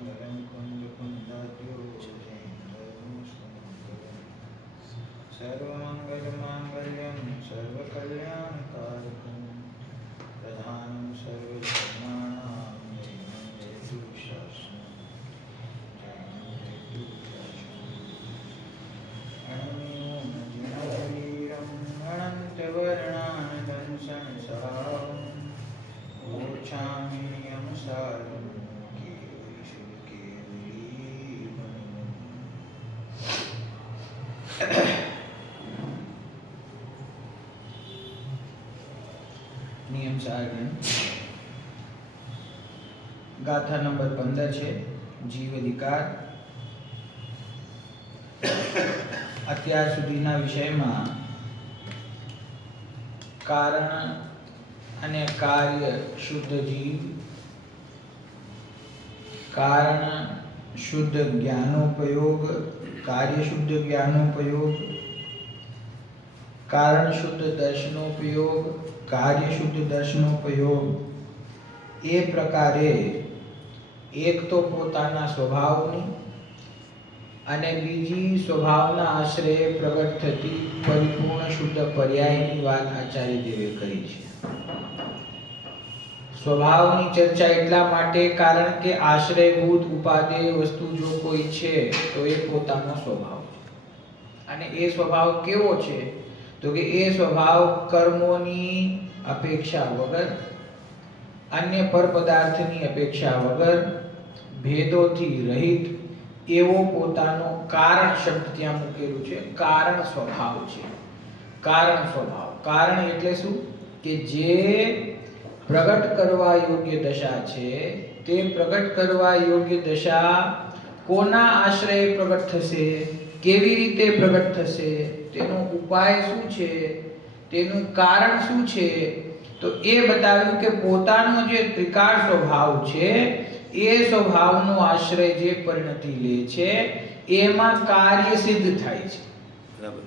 सर्वमङ्गलं कुञ्जकुञ्जाद्यो जयेन्द्रनमस्कृतं सर्वमङ्गलमाङ्गल्यं सर्वकल्याणकारकं प्रधानं सर्वधर्माणां जयं जयतु शासनं जयं जयतु शासनं अनन्तवर्णानदं संसारम् ऊर्च्छामि यमसारं નિયમ સારણ ગાથા નંબર 15 છે જીવ અધિકાર. અત્યાર સુધીના વિષયમાં કારણ અને કાર્ય શુદ્ધ જીવ, કારણ શુદ્ધ જ્ઞાનોપયોગ, કાર્ય શુદ્ધ જ્ઞાનોપયોગ, કારણ શુદ્ધ દર્શનોપયોગ, કાર્ય શુદ્ધ દર્શનોપયોગ, એ પ્રકારે એક તો પોતાના સ્વભાવની અને બીજી સ્વભાવના આશ્રયે પ્રગટ થતી પરિપૂર્ણ શુદ્ધ પર્યાયની વાત આચાર્ય દેવે કરી છે. સ્વભાવની ચર્ચા એટલા માટે કારણ કે આશ્રયભૂત ઉપાદેય વસ્તુ જો કોઈ છે તો એ પોતાનો સ્વભાવ છે. અને એ સ્વભાવ કેવો છે તો કે એ સ્વભાવ કર્મોની અપેક્ષા વગર, અન્ય પર પદાર્થની અપેક્ષા વગર, ભેદોથી રહિત એવો પોતાનો કારણ શબ્દ ત્યાં મૂકેલું છે. કારણ સ્વભાવ છે. કારણ સ્વભાવ. કારણ એટલે શું કે જે પ્રગટ કરવા યોગ્ય દશા છે તે પ્રગટ કરવા યોગ્ય દશા કોના આશ્રયે પ્રગટ થશે, કેવી રીતે પ્રગટ થશે, તેનો ઉપાય શું છે, તેનું કારણ શું છે, તો એ બતાવ્યું કે પોતાનો જે ત્રિકાળ સ્વભાવ છે એ સ્વભાવનો આશ્રય જે પરિણતિ લે છે એમાં કાર્ય સિદ્ધ થાય છે. બરાબર.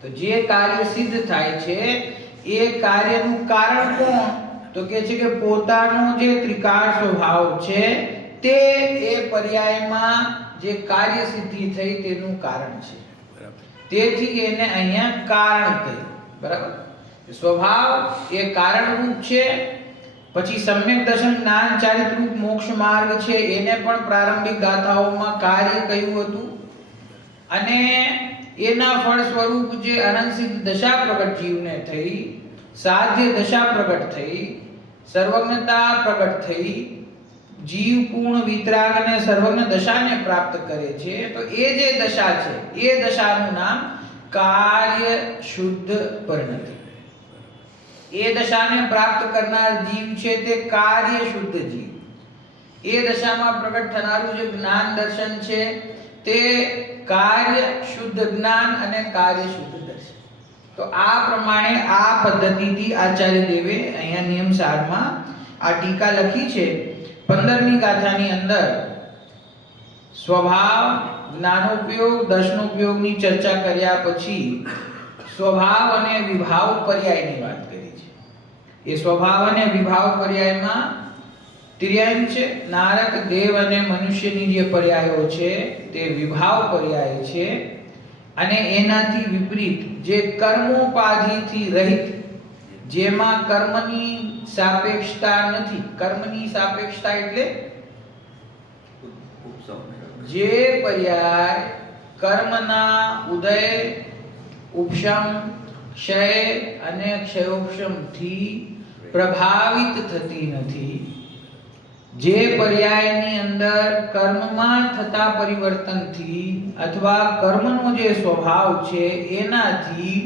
તો જે કાર્ય સિદ્ધ થાય છે એ કાર્યનું કારણ કોણ તો કે છે કે પોતાનો જે ત્રિકાળ સ્વભાવ છે તે એ પર્યાયમાં જે કાર્ય સિદ્ધિ થઈ તેનું કારણ છે. બરાબર. તેથી એને અહીંયા કારણ કહ્યું. બરાબર. સ્વભાવ એ કારણરૂપ છે. પછી સમ્યક દર્શન જ્ઞાન ચારિત્રરૂપ મોક્ષ માર્ગ છે એને પણ પ્રારંભિક ગાથાઓમાં કાર્ય કહ્યું હતું. અને એના ફળ સ્વરૂપ જે અનંત સિદ્ધ દશા પ્રગટ જીવને થઈ, સાધ્ય દશા પ્રગટ થઈ, સર્વજ્ઞતા પ્રગટ થઈ, જીવ પૂર્ણ વિતરાગ અને સર્વજ્ઞ દશાને પ્રાપ્ત કરે છે. તો એ જે દશા છે એ દશાનું નામ કાર્ય શુદ્ધ પરિણતિ. એ દશાને પ્રાપ્ત કરનાર જીવ છે તે કાર્ય શુદ્ધ જીવ. એ દશામાં પ્રગટ થનારું જે જ્ઞાન દર્શન છે તે કાર્ય શુદ્ધ જ્ઞાન અને કાર્ય શુદ્ધ દર્શન. તો આ પ્રમાણે આ પદ્ધતિથી આચાર્ય દેવે અહીંયા નિયમ સારમાં આ ટીકા લખી છે. 15મી ગાથાની અંદર સ્વભાવ, જ્ઞાનોપયોગ, દર્શનોપયોગની ચર્ચા કર્યા પછી સ્વભાવ અને વિભાવ પર્યાયની વાત કરી છે. એ સ્વભાવ અને વિભાવ પર્યાયમાં તિર્યાયન છે. નારક, દેવ અને મનુષ્યની જે પર્યાયો છે તે વિભાવ પર્યાય છે. અને એનાથી વિપરીત જે કર્મોપાધિથી રહિત, જેમાં કર્મની સાપેક્ષતા નથી. કર્મની સાપેક્ષતા એટલે જે પર્યાય કર્મના ઉદય, ઉપશમ, ક્ષય અને ક્ષયોપશમથી પ્રભાવિત થતી નથી, જે પર્યાયની અંદર કર્મમાં થતા પરિવર્તનથી અથવા કર્મનો જે સ્વભાવ છે એનાથી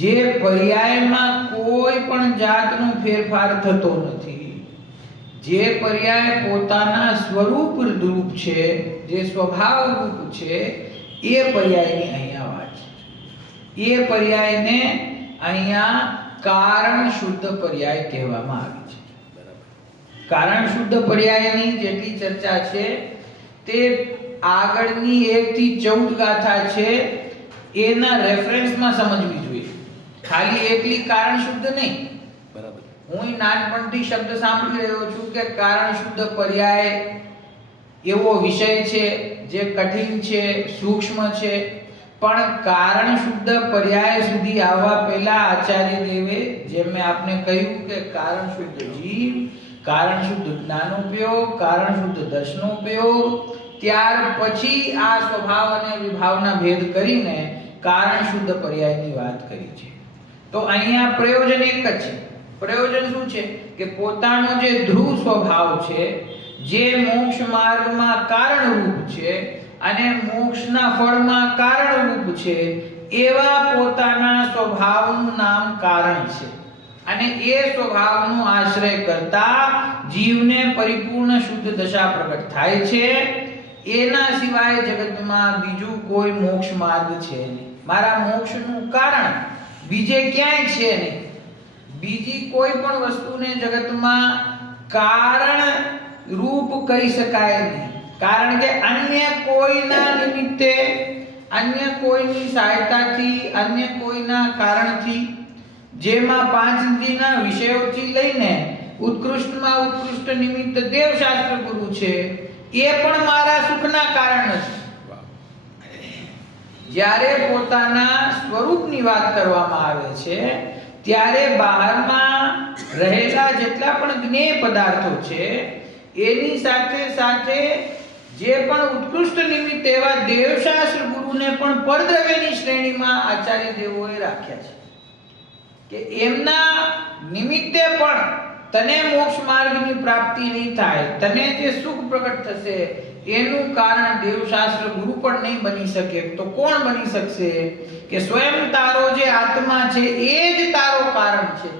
જે પર્યાયમાં કોઈ પણ જાતનો ફેરફાર થતો નથી, જે પર્યાય પોતાના સ્વરૂપ રૂપ છે, જે સ્વભાવ રૂપ છે, એ પર્યાયની અહીંયા વાત છે. એ પર્યાયને અહીંયા કારણ શુદ્ધ પર્યાય કહેવામાં આવી છે. કારણ શુદ્ધ પર્યાયની જેટલી ચર્ચા છે તે આગળની 1 થી 14 ગાથા છે એના રેફરન્સમાં સમજવી જોઈએ. ખાલી એકલી કારણ શુદ્ધ નહીં. હું નાનપણથી શબ્દ સાંભળી રહ્યો છું કે કારણ શુદ્ધ પર્યાય એવો વિષય છે જે કઠિન છે, સૂક્ષ્મ છે, પણ કારણ શુદ્ધ પર્યાય સુધી આવવા પહેલા આચાર્ય દેવે જેમ મેં આપને કહ્યું કે કારણ શુદ્ધ જીવ, કારણ શુદ્ધ જ્ઞાનોપયોગ, કારણ શુદ્ધ દર્શનોપયોગ, ત્યાર પછી આ સ્વભાવ અને વિભાવના ભેદ કરીને કારણ શુદ્ધ પર્યાયની વાત કરી છે. તો અહીંયા પ્રયોજન એક જ છે. પ્રયોજન શું છે કે પોતાનો જે ધ્રુવ સ્વભાવ છે, જે મોક્ષ માર્ગમાં કારણરૂપ છે અને મોક્ષના ફળમાં કારણરૂપ છે, એવા પોતાના સ્વભાવનું નામ કારણ છે. અને એ સ્વભાવનો આશ્રય કરતા જીવને પરિપૂર્ણ શુદ્ધ દશા પ્રગટ થાય છે. એના સિવાય જગતમાં બીજું કોઈ મોક્ષ માર્ગ છે નહીં. મારા મોક્ષનું કારણ બીજે ક્યાંય છે નહીં. બીજી કોઈ પણ વસ્તુને જગતમાં કારણ રૂપ કહી શકાય નહીં. કારણ કે અન્ય કોઈના નિમિત્તે, અન્ય કોઈની સહાયતાથી, અન્ય કોઈના કારણથી, જેમાં પાંચ ઇન્દ્રિયના વિષયોથી લઈને ઉત્કૃષ્ટમાં ઉત્કૃષ્ટ નિમિત્ત દેવશાસ્ત્ર ગુરુ છે, એ પણ મારા સુખના કારણ નથી. જ્યારે પોતાના સ્વરૂપની વાત કરવામાં આવે છે ત્યારે બહારમાં રહેલા જેટલા પણ જ્ઞેય પદાર્થો છે એની સાથે સાથે જે પણ ઉત્કૃષ્ટ નિમિત્ત એવા દેવશાસ્ત્ર ગુરુને પણ પરદ્રવ્યની શ્રેણીમાં આચાર્ય દેવોએ રાખ્યા છે કે એમના નિમિત્તે પણ તને મોક્ષ માર્ગની પ્રાપ્તિ નહીં થાય, તને જે સુખ પ્રગટ થશે એનું કારણ દેવશાસ્ત્ર ગુરુ પણ નહીં બની શકે. તો કોણ બની શકશે? કે સ્વયં તારો જે આત્મા છે એ જ તારો કારણ છે,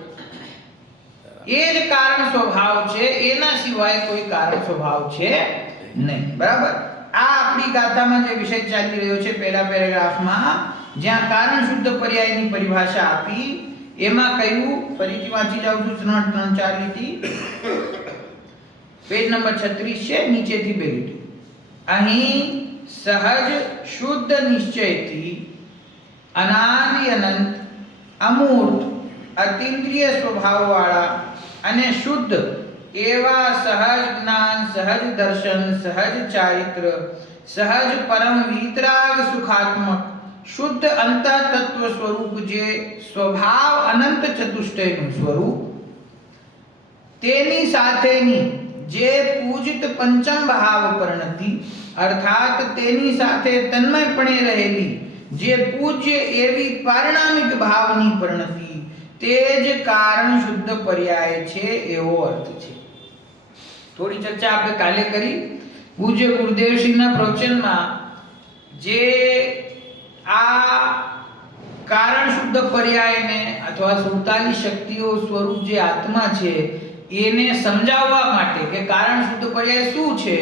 એ જ કારણ સ્વભાવ છે, એના સિવાય કોઈ કારણ સ્વભાવ છે નહીં. બરાબર? આ આપણી ગાથામાં જે વિષય ચાલી રહ્યો છે પહેલા પેરેગ્રાફમાં, જ્યાં કારણ શુદ્ધ પર્યાયની પરિભાષા આપી, એમાં કહ્યું, ફરીથી વાંચી જાઉં છું, 3-4 લીટી, પેજ નંબર 36 છે, નીચેથી 2 લીટી. અહીં સહજ શુદ્ધ નિશ્ચયથી અનાદિ અનંત અમૂર્ત અતિન્દ્રિય સ્વભાવવાળા અને શુદ્ધ એવા સહજ જ્ઞાન, સહજ દર્શન, સહજ ચારિત્ર, સહજ પરમ વિતરાગ સુખાત્મક શુદ્ધ અંતઃ તત્વ સ્વરૂપ જે સ્વભાવ અનંત ચતુષ્ટયનું સ્વરૂપ, તેની સાથેની જે પૂજિત પંચમ ભાવ પરિણતિ અર્થાત તેની સાથે તન્મયપણે રહેલી જે પૂજ્ય એવી પારિણામિક ભાવની પરિણતિ, તે જ કારણ શુદ્ધ પર્યાય છે એવો અર્થ છે. થોડી ચર્ચા આપણે કાલે કરી. પૂજ્ય ગુરુદેવશ્રીના પ્રવચનમાં જે આ કારણ શુદ્ધ પર્યાયને અથવા 47 શક્તિઓ સ્વરૂપ જે આત્મા છે એને સમજાવવા માટે કે કારણ શુદ્ધ પર્યાય શું છે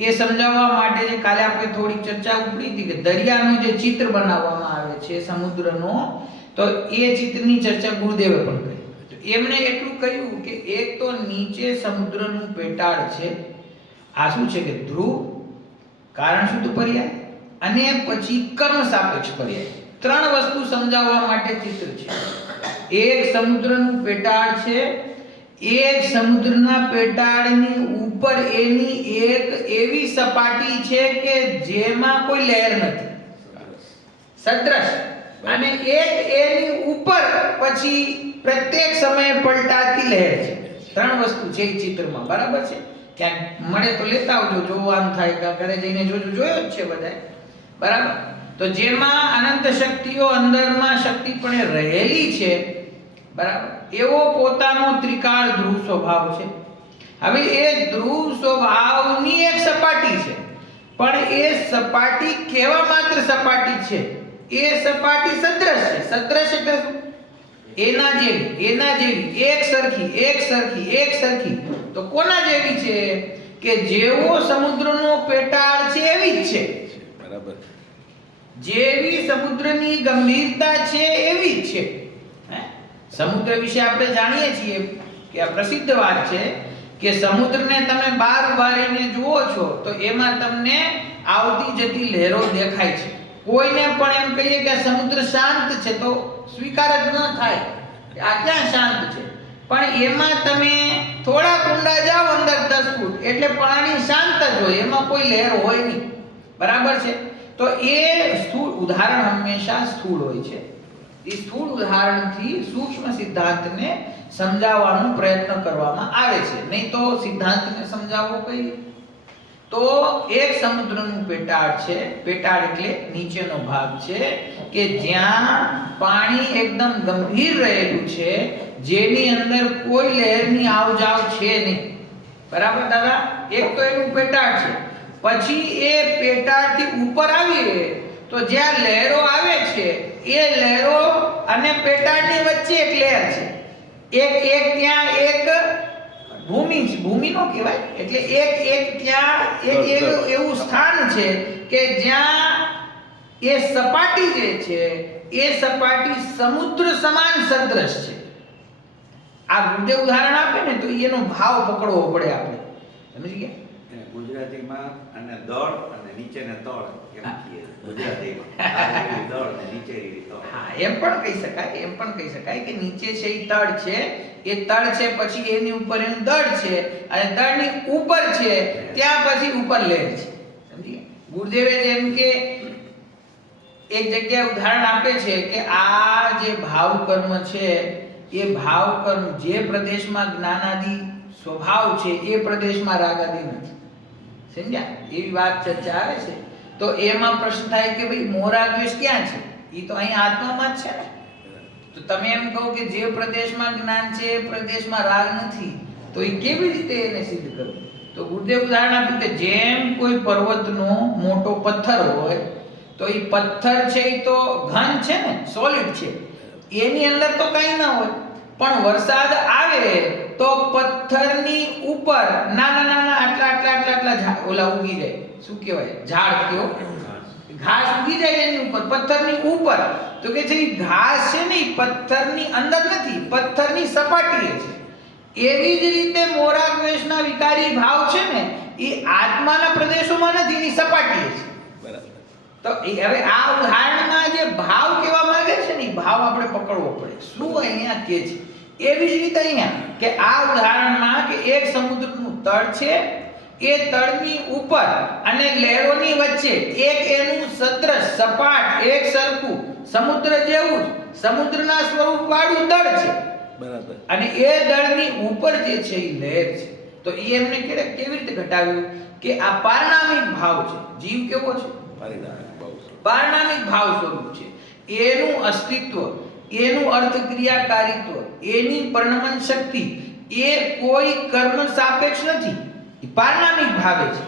એ સમજાવવા માટે જે કાલે આપણે થોડી ચર્ચા ઉપડી હતી કે દરિયાનો જે ચિત્ર બનાવવામાં આવે છે સમુદ્રનો, તો એ ચિત્રની ચર્ચા ગુરુદેવે પણ કરી. એમણે એટલું કહ્યું કે એક તો નીચે સમુદ્રનું પેટાળ છે, આ શું છે કે ધ્રુવ, કારણ શુદ્ધ પર્યાય, અને પછી કર્મ સાપેક્ષ પર્યાય. 3 વસ્તુ સમજાવવા માટે ચિત્ર છે. એક સમુદ્રનું પેટાળ છે, એક સમુદ્રના પેટાળની ઉપર એની એક એવી સપાટી છે કે જેમાં કોઈ લહેર નથી, સદ્રશ, અને એક એની ઉપર પછી પ્રત્યેક સમયે પલટાતી લહેર છે. 3 વસ્તુ છે એ ચિત્રમાં. બરાબર છે? ક્યાંક મળે તો લેતા આવજો, જોવાનું થાય કે ઘરે જઈને જોજો, જોયો જ છે બધાએ. બરાબર? તો જેમાં અનંત શક્તિઓ અંદરમાં શક્તિપણે રહેલી છે, બરાબર, એવો પોતાનો ત્રિકાળ ધ્રુવ સ્વભાવ છે. હવે એ ધ્રુવ સ્વભાવની એક સપાટી છે, પણ એ સપાટી કેવા માત્ર સપાટી છે? એ સપાટી સદ્રશ છે. સદ્રશ એટલે શું? એના જેવી, એક સરખી. તો કોના જેવી છે? કે જેવો સમુદ્રનો પેટાળ છે એવી જ છે. બરાબર. જેવી સમુદ્રની ગંભીરતા છે એવી જ છે. સમુદ્ર વિશે આપણે જાણીએ છીએ કે આ પ્રસિદ્ધ વાત છે કે સમુદ્રને તમે બહાર ઉભારીને જુઓ છો તો એમાં તમને આવતી જતી લહેરો દેખાય છે. કોઈને પણ એમ કહીએ કે સમુદ્ર શાંત છે તો સ્વીકાર જ ન થાય. આ ક્યાં શાંત છે? પણ એમાં તમે થોડા ઊંડા જાઓ અંદર 10 ફૂટ એટલે પાણી શાંત જ હોય, એમાં કોઈ લહેર હોય નહીં. બરાબર છે? તો એ સ્થૂળ ઉદાહરણ હંમેશા સ્થૂળ હોય છે. એ સ્થૂળ ઉદાહરણથી સૂક્ષ્મ સિદ્ધાંતને સમજાવવાનો પ્રયત્ન કરવામાં આવે છે, નહીં તો સિદ્ધાંતને સમજાવવો કઈ. તો એક સમુદ્રનું પેટાળ છે. પેટાળ એટલે નીચેનો ભાગ છે કે જ્યાં પાણી એકદમ ગંભીર રહેલું છે, જેની અંદર કોઈ લહેરની આવજાવ છે નહીં. બરાબર દાદા? એક તો એનું પેટાળ છે. પછી એ પેટાળથી ઉપર આવીએ તો જ્યાં લહેરો આવે છે એ લહેરો અને પેટાળની વચ્ચે એક લહેર છે. એક ત્યાં એક ભૂમિ નો કહેવાય, એટલે એક ત્યાં એવું સ્થાન છે કે જ્યાં એ સપાટી જે છે એ સપાટી સમુદ્ર સમાન સદ્રશ છે. આ ગુરુદેવ ઉદાહરણ આપે ને તો એનો ભાવ પકડવો પડે આપણે. સમજી ગયા? ગુજરાતીમાં અને દળ અને નીચેને તળ એમ કહીએ ગુજરાતીમાં. દળ અને નીચેની તળ. હા, એમ પણ કહી શકાય કે નીચે છે એ તળ છે, એ તળ છે, પછી એની ઉપર એનું દળ છે, અને દળની ઉપર છે ત્યાં પછી ઉપર લહેર છે. સમજી ગયા? ગુરુદેવે જેમ કે એક જગ્યાએ ઉદાહરણ આપે છે કે આ જે ભાવ કર્મ છે એ ભાવ કર્મ જે પ્રદેશમાં જ્ઞાનાદિ સ્વભાવ છે એ પ્રદેશમાં રાગાદિ નથી. સમજ્યા? એવી વાત ચર્ચા આવે છે. તો એમાં પ્રશ્ન થાય કે ભાઈ મોરા દ્વેષ ક્યાં છે? એ તો અહીં આત્મામાં જ છે ને. તો તમે એમ કહો કે જે પ્રદેશમાં જ્ઞાન છે એ પ્રદેશમાં રાગ નથી, તો એ કેવી રીતે એને સિદ્ધ કરવું? તો ગુરુદેવ ઉદાહરણ આપ્યું કે જેમ કોઈ પર્વતનો મોટો પથ્થર હોય તો એ પથ્થર છે એ તો ઘન છે ને, સોલિડ છે, એની અંદર તો કંઈ ના હોય, પણ વરસાદ આવે તો પથ્થરની ઉપર નાના આટલા ઓલા ઉગી જાય. શું કહેવાય? ઝાડ કયો? ઘાસ ઉગી જાય એની ઉપર, પથ્થરની ઉપર. તો કે છે ઘાસ છે ને પથ્થરની અંદર નથી, પથ્થરની સપાટીએ છે. એવી જ રીતે મોરા દ્વેષના વિકારી ભાવ છે ને એ આત્માના પ્રદેશોમાં નથી, એની સપાટીએ છે. બરાબર. તો હવે આ ઉદાહરણમાં જે ભાવ કહેવા માંગે છે ને ભાવ આપણે પકડવો પડે. શું અહીંયા કહે છે? એવી જ રીતે અહીંયા કે આ ઉદાહરણમાં કે એક સમુદ્રનું તળ છે, એ તળની ઉપર અને લહેરોની વચ્ચે એક એનું સદ્રશ સપાટ એક સરખું સમુદ્ર જેવું સમુદ્રના સ્વરૂપ વાળું દળ છે. બરાબર. અને એ દળની ઉપર જે છે એ લહેર છે. તો એ એમને કેવી રીતે ઘટાવ્યું કે આ પારણામિક ભાવ છે. જીવ કેવો છે? પારણામિક ભાવ સ્વરૂપ છે. એનું અસ્તિત્વ, એનું અર્થ ક્રિયાકારીત્વ, એની પરિણમન શક્તિ એ કોઈ કર્મ સાપેક્ષ નથી. એ પારણામિક ભાવે છે.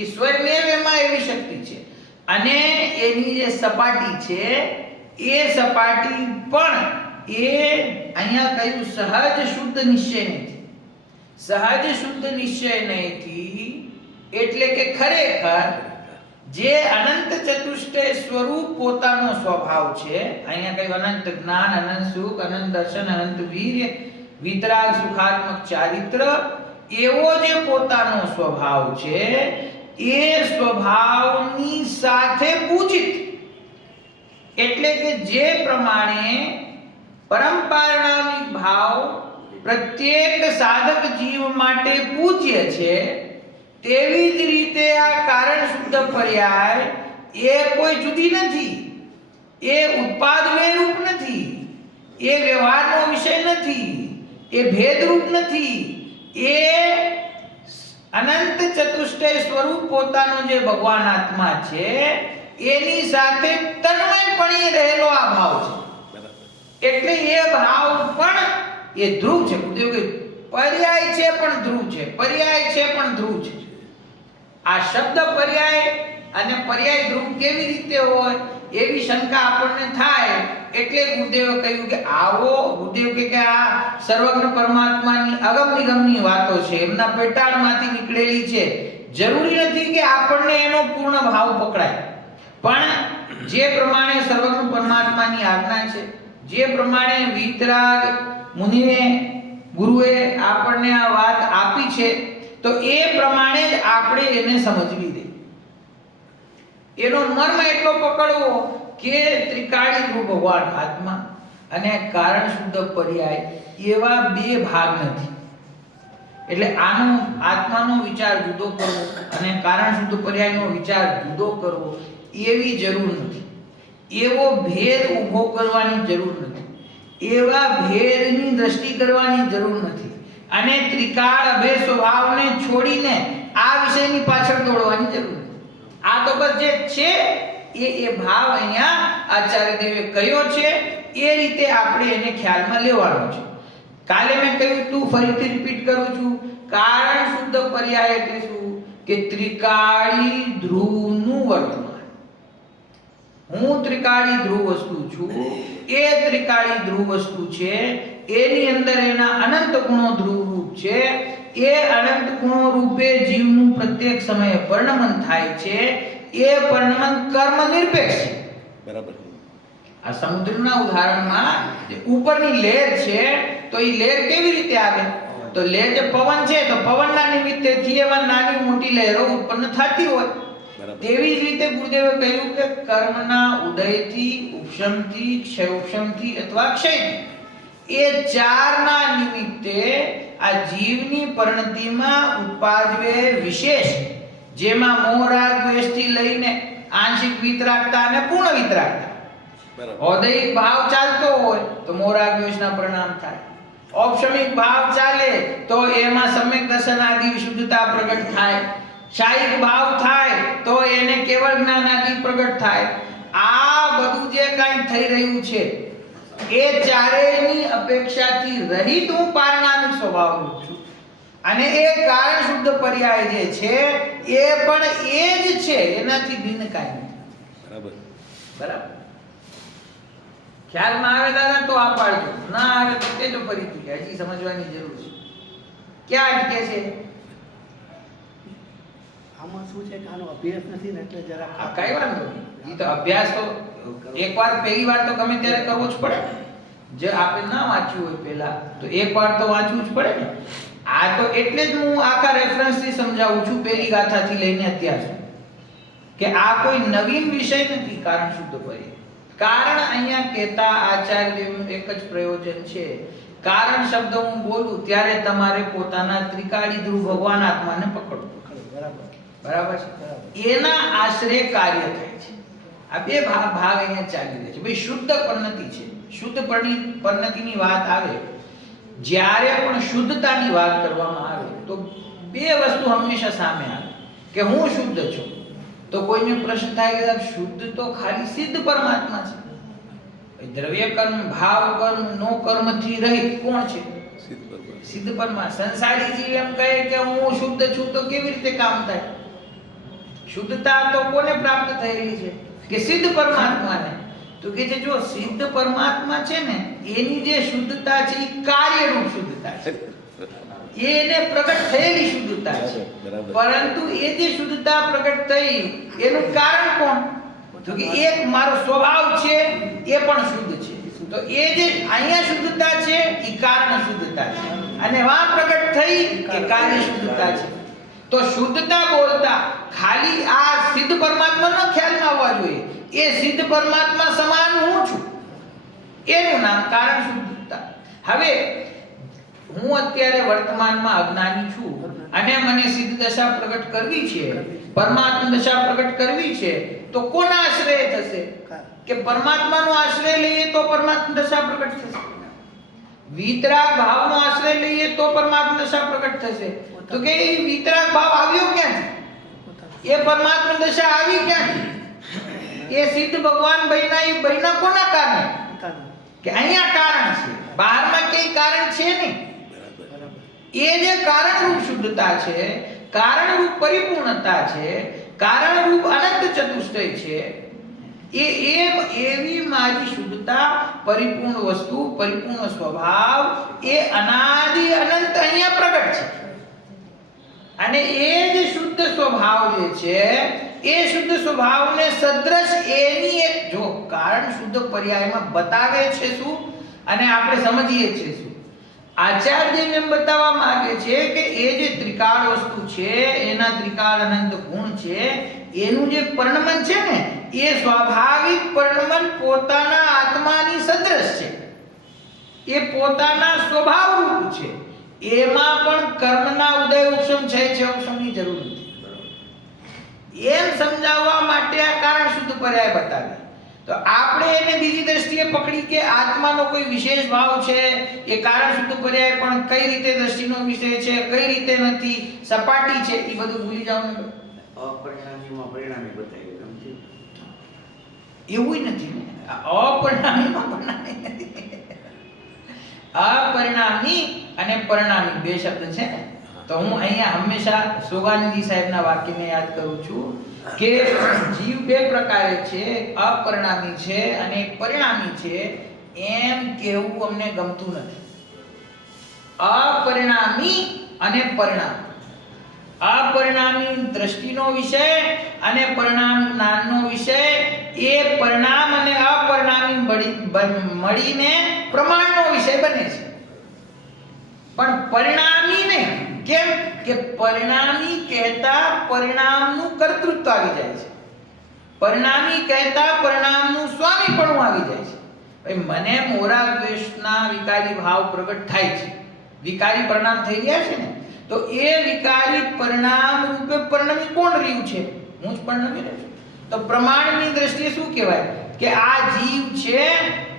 એ સ્વયંમેવ એમાં એવી શક્તિ છે. અને એની જે સપાટી છે એ સપાટી પણ એ અહીંયા કહ્યું સહજ શુદ્ધ નિશ્ચય નથી. સહજ શુદ્ધ નિશ્ચય નથી એટલે કે ખરેખર જે અનંત ચતુષ્ટય સ્વરૂપ પોતાનો સ્વભાવ છે. અહીંયા કહ્યું અનંત જ્ઞાન, અનંત સુખ, અનંત દર્શન, અનંત વીર્ય, વિતરાગ, સુખાત્મક ચારિત્ર, એવો જે પોતાનો સ્વભાવ છે એ સ્વભાવની સાથે પૂજિત, એટલે કે જે પ્રમાણે પરંપરામિક ભાવ પ્રત્યેક સાધક જીવ માટે પૂજ્ય છે, તેવી જ રીતે આ કારણ શુદ્ધ પર્યાય એ કોઈ જુદી નથી, એ ઉત્પાદને રૂપ નથી, એ વ્યવહારનો વિષય નથી, એ ભેદરૂપ નથી, એ અનંત ચતુષ્ટય સ્વરૂપ પોતાનો જે ભગવાન આત્મા છે એની સાથે તન્મયપણે રહેલો આ ભાવ છે. એટલે એ ભાવ પણ એ ધ્રુવ છે. પર્યાય છે પણ ધ્રુવ છે, પર્યાય છે પણ ધ્રુવ છે. આ શબ્દ પર્યાય અને પર્યાય ધ્રુવ કેવી રીતે હોય એવી શંકા આપણને થાય. એટલે ગુરુદેવે કહ્યું કે આવો, ગુરુદેવ કે આ સર્વજ્ઞ પરમાત્માની અગમ નિગમની વાતો છે, એમના પેટાળમાંથી નીકળેલી છે. જરૂરી નથી કે આપણને એનો પૂર્ણ ભાવ પકડાય, પણ જે પ્રમાણે સર્વજ્ઞ પરમાત્માની આજ્ઞા છે, જે પ્રમાણે વિતરાગ મુનિએ ગુરુએ આપણને આ વાત આપી છે, તો એ પ્રમાણે જ આપણે એને સમજવી દે. એનો મર્મ એટલો પકડવો કે ત્રિકાળી રૂપ ભગવાન આત્મા અને કારણ શુદ્ધ પર્યાય એવા બે ભાગ નથી. એટલે આનો આત્માનો વિચાર જુદો કરવો અને કારણ શુદ્ધ પર્યાયનો વિચાર જુદો કરવો એવી જરૂર નથી. એવો ભેદ ઊભો કરવાની જરૂર નથી. એવા ભેદની દ્રષ્ટિ કરવાની જરૂર નથી. અને ત્રિકાળ અભેદ સ્વભાવને છોડીને આ વિષયની પાછળ દોડવાની જરૂર નથી. આ તો બસ જે છે એ ભાવ અહીંયા આચાર્ય દેવે કહ્યો છે એ રીતે આપણે એને ખ્યાલમાં લેવાનો છે. કાલે મેં કહ્યું તું ફરીથી રિપીટ કરું છું, કારણ શુદ્ધ પર્યાય એટલે શું કે ત્રિકાળી ધ્રુવનું વર્તમાન. હું ત્રિકાળી ધ્રુવ વસ્તુ છું, એ ત્રિકાળી ધ્રુવ વસ્તુ છે, એની અંદર એના અનંત ગુણો ધ્રુવ રૂપ છે. એ અનંત ગુણો રૂપે જીવનું પ્રત્યેક સમયે પરિણમન થાય છે. એ પરિણમન કર્મ નિરપેક્ષ છે. બરાબર. આ સમુદ્રના ઉદાહરણમાં જે ઉપરની લહેર છે તો એ લહેર કેવી રીતે આવે? તો લહેર જે પવન છે તો પવનના નિમિત્તેથી એમાં નાની મોટી લહેરો ઉત્પન્ન થતી હોય. તેવી જ રીતે ગુરુદેવે કહ્યું કે કર્મના ઉદયથી, ઉપશમથી, ક્ષયોપશમથી અથવા ક્ષયથી એ ચારના નિમિત્તે આ જીવની પરિણતિમાં ઉત્પાદવે વિશેષ, જેમાં મોહ રાગ દ્વેષથી લઈને આંશિક વિતરાગતા અને પૂર્ણ વિતરાગતા. ઔદયિક ભાવ ચાલતો હોય તો મોહ રાગ દ્વેષના પરિણામ થાય. ઔપશમિક ભાવ ચાલે તો એમાં સમ્યક દર્શન આદિ વિશુદ્ધતા પ્રગટ થાય. શાયિક ભાવ થાય તો એને કેવળ જ્ઞાન આદિ પ્રગટ થાય. આ બધું જે કાંઈ થઈ રહ્યું છે એ ચારેયની અપેક્ષાથી રહિત હું પારણામિક સ્વભાવનું છું. અને એ કારણ શુદ્ધ પર્યાય જે છે એ પણ એ જ છે, એનાથી ભિન્ન કાંઈ નથી. બરાબર. બરાબર. ખ્યાલમાં આવે દાદા તો આ પાડજો, ના આવે તો કેજો ફરીથી, હજી સમજવાની જરૂર છે. ક્યાં અટકે છે? આમાં શું છે કે આનો અભ્યાસ નથી ને એટલે જરા આ કઈ વાંધો નહીં. ઈ તો અભ્યાસ તો એકવાર પહેલી વાર તો ગમે ત્યારે કરવો જ પડે. જે આપણે ના વાંચ્યું હોય પહેલા તો એકવાર તો વાંચવું જ પડે ને. આ તો એટલે જ હું આખા રેફરન્સથી સમજાવું છું, પહેલી ગાથાથી લઈને અત્યાર સુધી, કે આ કોઈ નવીન વિષય નથી. કારણ શુદ્ધ પર્યાય કારણ અહીંયા કહેતા આચાર્ય દેવનું એક જ પ્રયોજન છે. કારણ શબ્દ હું બોલું ત્યારે તમારે પોતાના ત્રિકાળી ધ્રુવ ભગવાન આત્માને પકડવું. બરાબર છે. એના આશ્રય કાર્ય થાય છે. આ બે ભાગ અહીંયા ચાલી રહ્યા છે. ભાઈ શુદ્ધ પરિણતિ છે. શુદ્ધ પરિણતિની વાત આવે, જ્યારે પણ શુદ્ધતાની વાત કરવામાં આવે તો બે વસ્તુ હંમેશા સામે આવે કે હું શુદ્ધ છું. તો કોઈને પ્રશ્ન થાય કે સાહેબ શુદ્ધ તો ખાલી સિદ્ધ પરમાત્મા છે. દ્રવ્ય કર્મ, ભાવ કર્મ, નો કર્મથી રહિત કોણ છે? સિદ્ધ પરમાત્મા. સંસારી જીવ એમ કહે કે હું શુદ્ધ છું તો કેવી રીતે કામ થાય? શુદ્ધતા તો કોને પ્રાપ્ત થયેલી છે? કે સિદ્ધ પરમાત્માને. તો કે છે જો સિદ્ધ પરમાત્મા છે ને એની જે શુદ્ધતા છે એ કાર્યરૂપ શુદ્ધતા છે. એને પ્રગટ થયેલી શુદ્ધતા છે. પરંતુ એ જે શુદ્ધતા પ્રગટ થઈ એનું કારણ કોણ? તો કે એક મારો સ્વભાવ છે એ પણ શુદ્ધ છે. તો એ જે અહીંયા શુદ્ધતા છે એ કારણ શુદ્ધતા છે અને વા પ્રગટ થઈ એ કાર્ય શુદ્ધતા છે. તો શુદ્ધતા બોલતા ખાલી આ સિદ્ધ પરમાત્માનો ખ્યાલમાં આવવા જોઈએ. એ સિદ્ધ પરમાત્મા સમાન હું છું, એનું નામ કારણ શુદ્ધતા. હવે હું અત્યારે વર્તમાનમાં અજ્ઞાની છું અને મને સિદ્ધ દશા પ્રગટ કરવી છે, પરમાત્મા દશા પ્રગટ કરવી છે, તો કોના આશ્રય થશે? કે પરમાત્માનો આશ્રય લઈએ તો પરમાત્મા દશા પ્રગટ થશે. વિતરાગ ભાવનો આશ્રય લઈએ તો પરમાત્મા દશા પ્રગટ થશે. તો કે એ વિતરાગ ભાવ આવ્યો ક્યાંથી? એ પરમાત્મા દશા આવી ક્યાંથી? એ સિદ્ધ ભગવાન બન્યા કોના કારણે? કે અહીંયા કારણ છે, બહારમાં કઈ કારણ છે નહીં. એ જે કારણરૂપ શુદ્ધતા છે, કારણરૂપ પરિપૂર્ણતા છે, કારણરૂપ અનંત ચતુષ્ટય છે, એવી મારી શુદ્ધતા, પરિપૂર્ણ વસ્તુ, પરિપૂર્ણ સ્વભાવ એ અનાદિ અનંત અહીંયા પ્રગટ છે. અને એ જે શુદ્ધ સ્વભાવ જે છે એ શુદ્ધ સ્વભાવને સદ્રશ એની એક જો કારણ શુદ્ધ પર્યાયમાં બતાવે છે શું અને આપણે સમજીએ છીએ શું. આચાર્ય એમ બતાવવા માંગે છે કે એ જે ત્રિકાળ વસ્તુ છે, એના ત્રિકાળ અનંત ગુણ છે, એનું જે પરિણમન છે ને એ સ્વાભાવિક પરિણમન પોતાના આત્માની સદ્રશ છે. એ પોતાના સ્વભાવ રૂપ છે. એમાં પણ કર્મના ઉદય ઉપશમ છે ઉપશમની જરૂર નથી. એમ સમજાવવા માટે આ કારણ શુદ્ધ પર્યાય બતાવે. તો આપણે એને બીજી દ્રષ્ટિએ પકડી કે આત્માનો કોઈ વિશેષ ભાવ છે, એ કારણ શુદ્ધ પર્યાય પણ કઈ રીતે દ્રષ્ટિનો વિષય છે, કઈ રીતે નથી, સપાટી છે, એ બધું ભૂલી જાવ ને. અપરિણામીમાં પરિણામી બતાવ્યું સમજી. એવું નથી ને. અપરિણામીમાં પરિણામી નથી. અપરિણામી અને પરિણામી બે શબ્દ છે ને. તો હું અહીંયા હંમેશા સોગાનંદી સાહેબના વાક્યને યાદ કરું છું કે જીવ બે પ્રકારે છે, અપરિણામી છે અને પરિણામી છે. એમ કહેવું અમને ગમતું નથી. અપરિણામી અને પરિણામી. અપરિણામી દ્રષ્ટિનો વિષય અને પરિણામ જ્ઞાનનો વિષય. એ પરિણામ અને અપરિણામી મળીને પ્રમાણનો વિષય બને છે, પણ પરિણામી નહીં. કેમ કે પરિણામી કહેતા પરિણામનું કર્તૃત્વ આવી જાય છે. પરિણામી કહેતા પરિણામનું સ્વામીપણું આવી જાય છે. ભાઈ મને મોરા દ્વેષના વિકારી ભાવ પ્રગટ થાય છે, વિકારી પરિણામ થઈ ગયા છે ને, તો એ વિકારી પરિણામ રૂપે પરિણમી કોણ રહ્યું છે? હું જ પરિણમી રહ્યો છું. તો પ્રમાણની દ્રષ્ટિએ શું કહેવાય કે આ જીવ છે,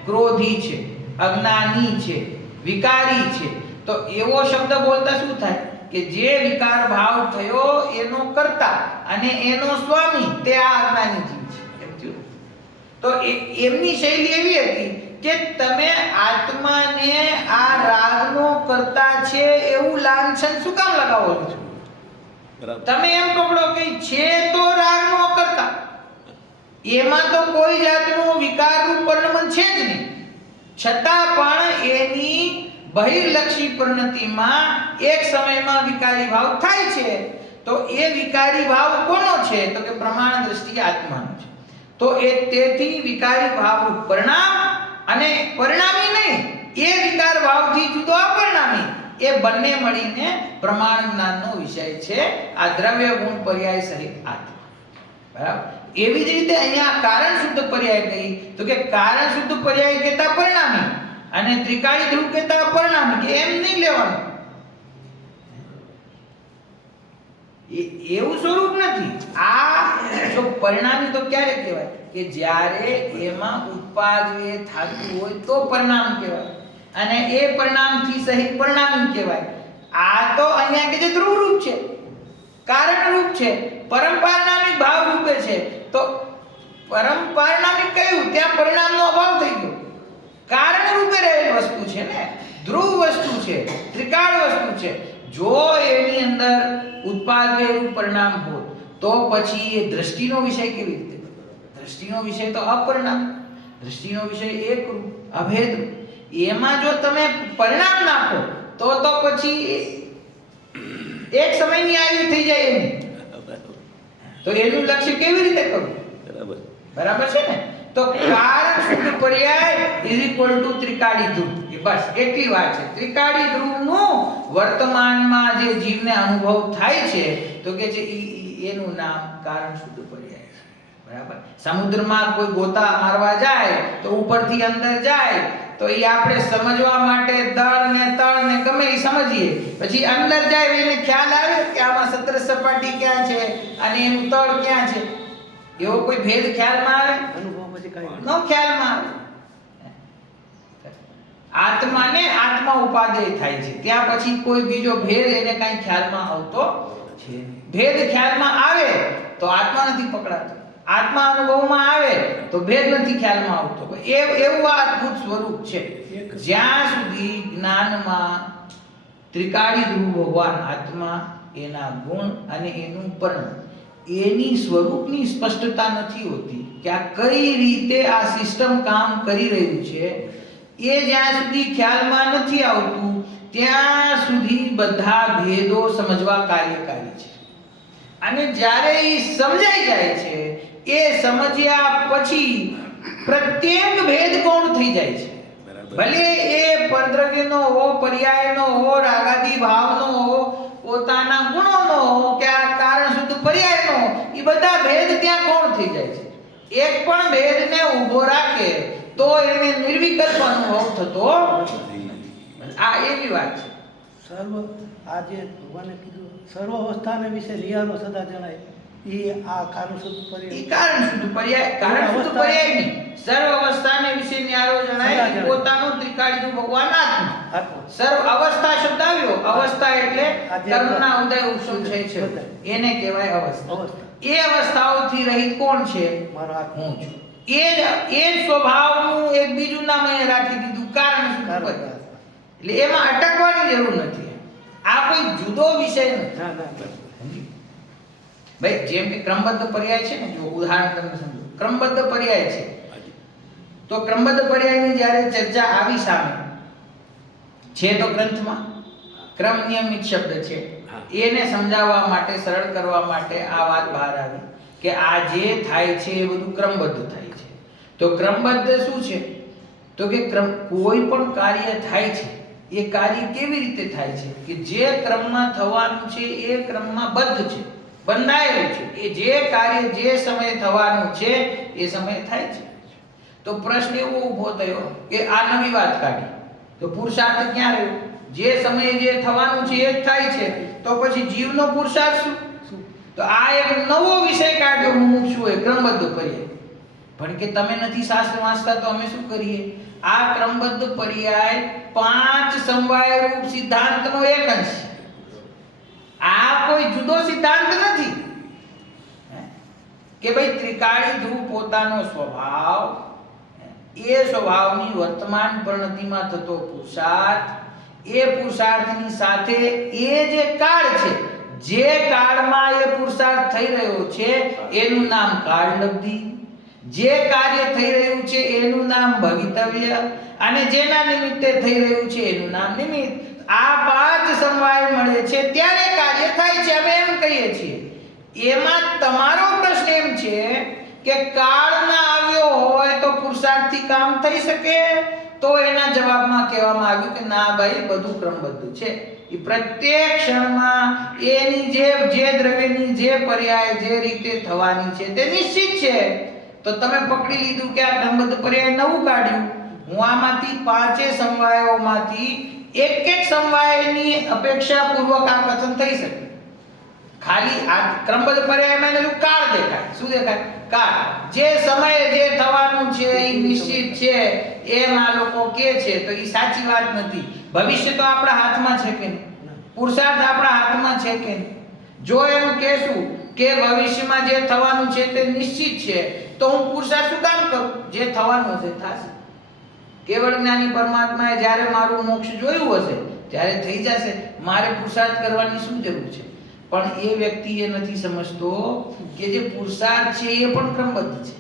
ક્રોધી છે, અજ્ઞાની છે, વિકારી છે. તો એવો શબ્દ બોલતા શું થાય કે જે વિકાર ભાવ થયો એનો કર્તા અને એનો સ્વામી તે આ અજ્ઞાની જીવ છે. એમ થયું. તો એમની શૈલી એવી હતી કે તમે આત્માને આ રાગનો કર્તા છે એવું લાંછન શું કામ લગાવો છો? તમે એમ પકડો કે છે તો રાગનો કર્તા, એમાં તો કોઈ જાતનું વિકારનું પરિણમન છે જ નહીં, છતાં પણ એની બહિર્લક્ષી પરિણતિમાં એક સમયમાં વિકારી ભાવ થાય છે. તો એ વિકારી ભાવ કોનો છે? તો કે પ્રમાણ દ્રષ્ટિએ આત્માનો છે. તો એ તેથી વિકારી ભાવનું પરિણામ અને પરિણામી નહીં, એ વિકાર ભાવથી જુદો અપરિણામી, એ બંને મળીને પ્રમાણ જ્ઞાનનો વિષય છે. આ દ્રવ્ય ગુણ પર્યાય સહિત આત્મા. બરાબર. એવી જ રીતે અહીંયા કારણ શુદ્ધ પર્યાય કહી તો કે કારણ શુદ્ધ પર્યાય કહેતા પરિણામી અને ત્રિકાળી ધ્રુવ કહેતા અપરિણામી, કે એમ નહીં લેવાનું. એવું સ્વરૂપ નથી. આ જો પરિણામી તો ક્યારે કહેવાય કે જ્યારે એમાં ઉત્પાદવે થતું હોય તો પરિણામ કહેવાય, અને એ પરિણામથી સહિત પરિણામી કહેવાય. આ તો અહીંયા કે જે ધ્રુવ રૂપ છે, કારણ રૂપ છે, પરંપરાનામિક ભાવ રૂપે છે. તો પરંપરાનામિક કયું? ત્યાં પરિણામનો અભાવ થઈ ગયો. કારણ રૂપે રહેલી વસ્તુ છે ને, ધ્રુવ વસ્તુ છે, ત્રિકાળ વસ્તુ છે. જો એની અંદર ઉત્પાદનું પરિણામ હોય તો પછી એ દ્રષ્ટિનો વિષય કેવી રીતે? દ્રષ્ટિનો વિષય તો અપરિણામ, દ્રષ્ટિનો વિષય એક રૂપ, અભેદ રૂપ. એમાં જો તમે પરિણામ નાખો તો પછી એક સમયની આયુ થઈ જાય એની. તો એનું લક્ષ્ય કેવી રીતે કરવું? બરાબર છે ને. તો કારણ શુદ્ધ પર્યાય = ત્રિકાળી ધ્રુવ. એ બસ એટલી વાત છે. ત્રિકાળી ધ્રુવનું વર્તમાનમાં જે જીવને અનુભવ થાય છે તો કે છે એનું નામ કારણ શુદ્ધ પર્યાય છે. બરાબર. સમુદ્રમાં કોઈ ગોતા મારવા જાય તો ઉપરથી અંદર જાય તો એ આપણે સમજવા માટે દળ ને તળ ને ગમે એ સમજીએ, પછી અંદર જાય એને ખ્યાલ આવે કે આમાં સતર સપાટી ક્યાં છે અને એનું તળ ક્યાં છે. એવો કોઈ ભેદ ખ્યાલમાં આવે? નો ખ્યાલમાં આવે. આત્માને આત્મા ઉપાદેય થાય છે, ત્યાં પછી કોઈ બીજો ભેદ એને કઈ ખ્યાલમાં આવતો છે. ભેદ ખ્યાલમાં આવે તો આત્મા નથી પકડાતો, આત્મા અનુભવમાં આવે તો ભેદ નથી ખ્યાલમાં આવતો. એવું આ અદ્ભુત સ્વરૂપ છે. જ્યાં સુધી જ્ઞાનમાં ત્રિકાળી ધ્રુવ ભગવાન આત્મા, એના ગુણ અને એનું પરિણામ, એની સ્વરૂપની સ્પષ્ટતા નથી હોતી કે આ કઈ રીતે આ સિસ્ટમ કામ કરી રહ્યું છે, એ જ્યાં સુધી ખ્યાલમાં નથી આવતું ત્યાં સુધી બધા ભેદો સમજવા કાર્યકારી છે. અને જ્યારે એ સમજાઈ જાય છે, એ સમજ્યા પછી પ્રત્યેક ભેદ ગૌણ થઈ જાય છે. ભલે એ પરદ્રવ્યનો હો, પર્યાયનો હો, રાગાદી ભાવનો હો, પોતાના ગુણોનો હો કે આ કારણ શુદ્ધ પર્યાયનો, એ બધા ભેદ ત્યાં ગૌણ થઈ જાય છે. એક પણ ભેદને ઊભો રાખે તો એને નિર્વિકલ્પ અનુભવ થતો આ એવી વાત છે. સર્વ આ જે ભગવાને કીધું સર્વ અવસ્થાને વિશે નિયારો સદા જણાય એ આ કારણ શુદ્ધ ઈ પર્યાય કારણ શુદ્ધ પર્યાય, કારણ શુદ્ધ પર્યાય નહીં. સર્વ અવસ્થાને વિશે ન્યારો જણાય કે પોતાનો ત્રિકાળીનો ભગવાન આત્મા. આત્મા સર્વ અવસ્થા શબ્દ આવ્યો. અવસ્થા એટલે આ જે કર્મના ઉદય ઉપસમ છે એને કહેવાય અવસ્થા. અવસ્થા એ અવસ્થાઓથી રહિત કોણ છે? મારો આત્મા હું છું. એ જ સ્વભાવનું એક બીજું નામ અહીંયા રાખી દીધું, કારણ શુદ્ધ કારણ પર્યાય. એટલે એમાં અટકવાની જરૂર નથી. આ કોઈ જુદો વિષય નથી. ના ના બસ. ભાઈ જેમ કે ક્રમબદ્ધ પર્યાય છે ને, જો ઉદાહરણ તમને સમજો. ક્રમબદ્ધ પર્યાય છે તો ક્રમબદ્ધ પર્યાયની જ્યારે ચર્ચા આવી સામે છે તો ગ્રંથમાં ક્રમ નિયમિત શબ્દ છે, એને સમજાવવા માટે, સરળ કરવા માટે આ વાત બહાર આવી કે આ જે થાય છે એ બધું ક્રમબદ્ધ થાય છે. તો ક્રમબદ્ધ શું છે? તો કે કોઈ પણ કાર્ય થાય છે એ કાર્ય કેવી રીતે થાય છે કે જે ક્રમમાં થવાનું છે એ ક્રમમાં બદ્ધ છે, બંધાયેલું છે. એ જે કાર્ય જે સમયે થવાનું છે એ સમયે થાય છે. તો પ્રશ્ન એવો ઊભો થયો કે આ નવી વાત કાઢી તો પુરુષાર્થ ક્યાં રહ્યો? જે સમયે જે થવાનું છે એ જ થાય છે, તો પછી જીવનો પુરુષાર્થ શું? તો આ એક નવો વિષય કાઢ્યો મુમુક્ષુએ, ક્રમબદ્ધ પર્યાય. પણ કે તમે નથી શાસ્ત્ર વાંચતા તો અમે શું કરીએ? આ ક્રમબદ્ધ પર્યાય 5 સમવાય રૂપ સિદ્ધાંતનો એક અંશ. આ કોઈ જુદો સિદ્ધાંત નથી કે ભાઈ ત્રિકાળી ધ્રુવ પોતાનો સ્વભાવ, એ સ્વભાવની વર્તમાન પરિણતિમાં થતો પુરુષાર્થ, એ પુરુષાર્થની સાથે એ જે કાળ છે, જે કાળમાં એ પુરુષાર્થ થઈ રહ્યો છે એનું નામ કાળલબ્ધિ, જે કાર્ય થઈ રહ્યું છે એનું નામ ભવિતવ્ય, અને જેના નિમિત્તે થઈ રહ્યું છે એનું નામ નિમિત્ત. આ 5 સમવાય મળે છે ત્યારે કાર્ય થાય છે, અમે એમ કહીએ છીએ. એમાં તમારો પ્રશ્ન એમ છે કે કાળ ના આવ્યો હોય તો પુરુષાર્થથી કામ થઈ શકે? તો એના જવાબમાં કહેવામાં આવ્યું કે ના ભાઈ, બધું ક્રમબદ્ધ છે. એ પ્રત્યેક ક્ષણમાં એની જે દ્રવ્યની જે પર્યાય જે રીતે થવાની છે તે નિશ્ચિત છે. તો તમે પકડી લીધું કે આ ક્રમબદ્ધ પર્યાય નવું કાઢ્યું. હું આમાંથી 5 સમવાયોમાંથી એક સમવાયની અપેક્ષા પૂર્વક આ કથન થઈ શકે. ખાલી આ ક્રમબદ્ધ પર્યાયમાં એનું કાળ દેખાય. શું દેખાય? કાળ. જે સમયે જે થવાનું છે એ નિશ્ચિત છે એમ આ લોકો કહે છે, તો એ સાચી વાત નથી. ભવિષ્ય તો આપણા હાથમાં છે કે નહીં? પુરુષાર્થ આપણા હાથમાં છે કે નહીં? જો એમ કહેશું કે ભવિષ્યમાં જે થવાનું છે તે નિશ્ચિત છે, તો હું પુરુષાર્થ શું કામ કરું? જે થવાનું છે થશે. કેવળ જ્ઞાની પરમાત્માએ જ્યારે મારું મોક્ષ જોયું હશે ત્યારે થઈ જશે. મારે પુરુષાર્થ કરવાની શું જરૂર છે? પણ એ વ્યક્તિ એ નથી સમજતો કે જે પુરુષાર્થ છે એ પણ ક્રમબદ્ધ છે.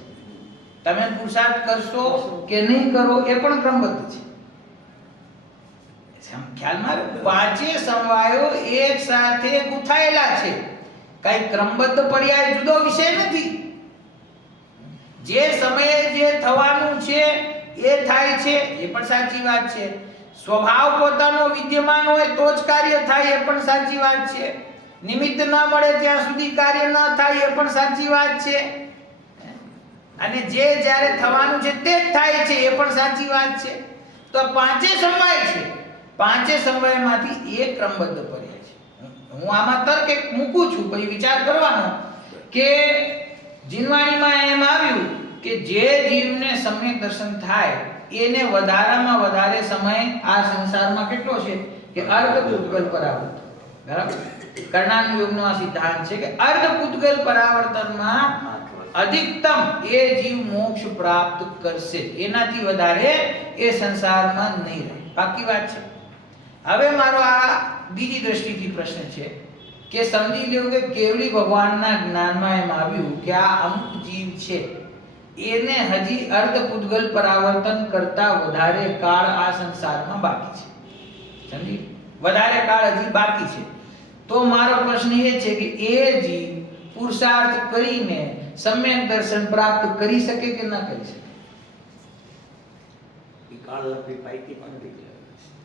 તમે પુરુષાર્થ કરશો કે નહીં કરો એ પણ ક્રમબદ્ધ છે. ખ્યાલમાં આવે? 5 સમવાયો એક સાથે ગૂંથાયેલા છે. કઈ ક્રમબદ્ધ પર્યાય જુદો વિષય નથી. જે સમયે જે થવાનું છે એ થાય છે એ પણ સાચી વાત છે. સ્વભાવ પોતાનો વિદ્યમાન હોય તો જ કાર્ય થાય એ પણ સાચી વાત છે. નિમિત્ત ન મળે ત્યાં સુધી કાર્ય ન થાય એ પણ સાચી વાત છે. અને જે જ્યારે થવાનું છે તે જ થાય છે એ પણ સાચી વાત છે. તો 5 સમવાય છે. 5 સમવાયમાંથી એક ક્રમબદ્ધ પર્યાય છે. હું આમાં તર્ક એક મૂકું છું, પછી વિચાર કરવાનો કે જીનવાણીમાં એમ આવ્યું કે જે જીવને સમ્યક દર્શન થાય એને વધારામાં વધારે સમય આ સંસારમાં કેટલો છે કે અર્ધ પૂતગલ પરાવર્તન. બરાબર? કર્ણાનું યોગનો આ સિદ્ધાંત છે કે અર્ધ પૂતગલ પરાવર્તનમાં અધિકતમ એ જીવ મોક્ષ પ્રાપ્ત કરશે, એનાથી વધારે એ સંસારમાં નહીં રહે. બાકી વાત છે. હવે મારો આ બીજી દ્રષ્ટિથી પ્રશ્ન છે કે સમજી લ્યો કે કેવળી ભગવાનના જ્ઞાનમાં એમ આવ્યું કે આ અમુક જીવ છે એને હજી અર્ધ પૂતગલ પરાવર્તન કરતા વધારે કાળ આ સંસારમાં બાકી છે. સમજી? વધારે કાળ હજી બાકી છે. તો મારો પ્રશ્ન એ છે કે એ જીવ પુરુષાર્થ કરીને સમ્યક દર્શન પ્રાપ્ત કરી શકે કે ન કરી શકે?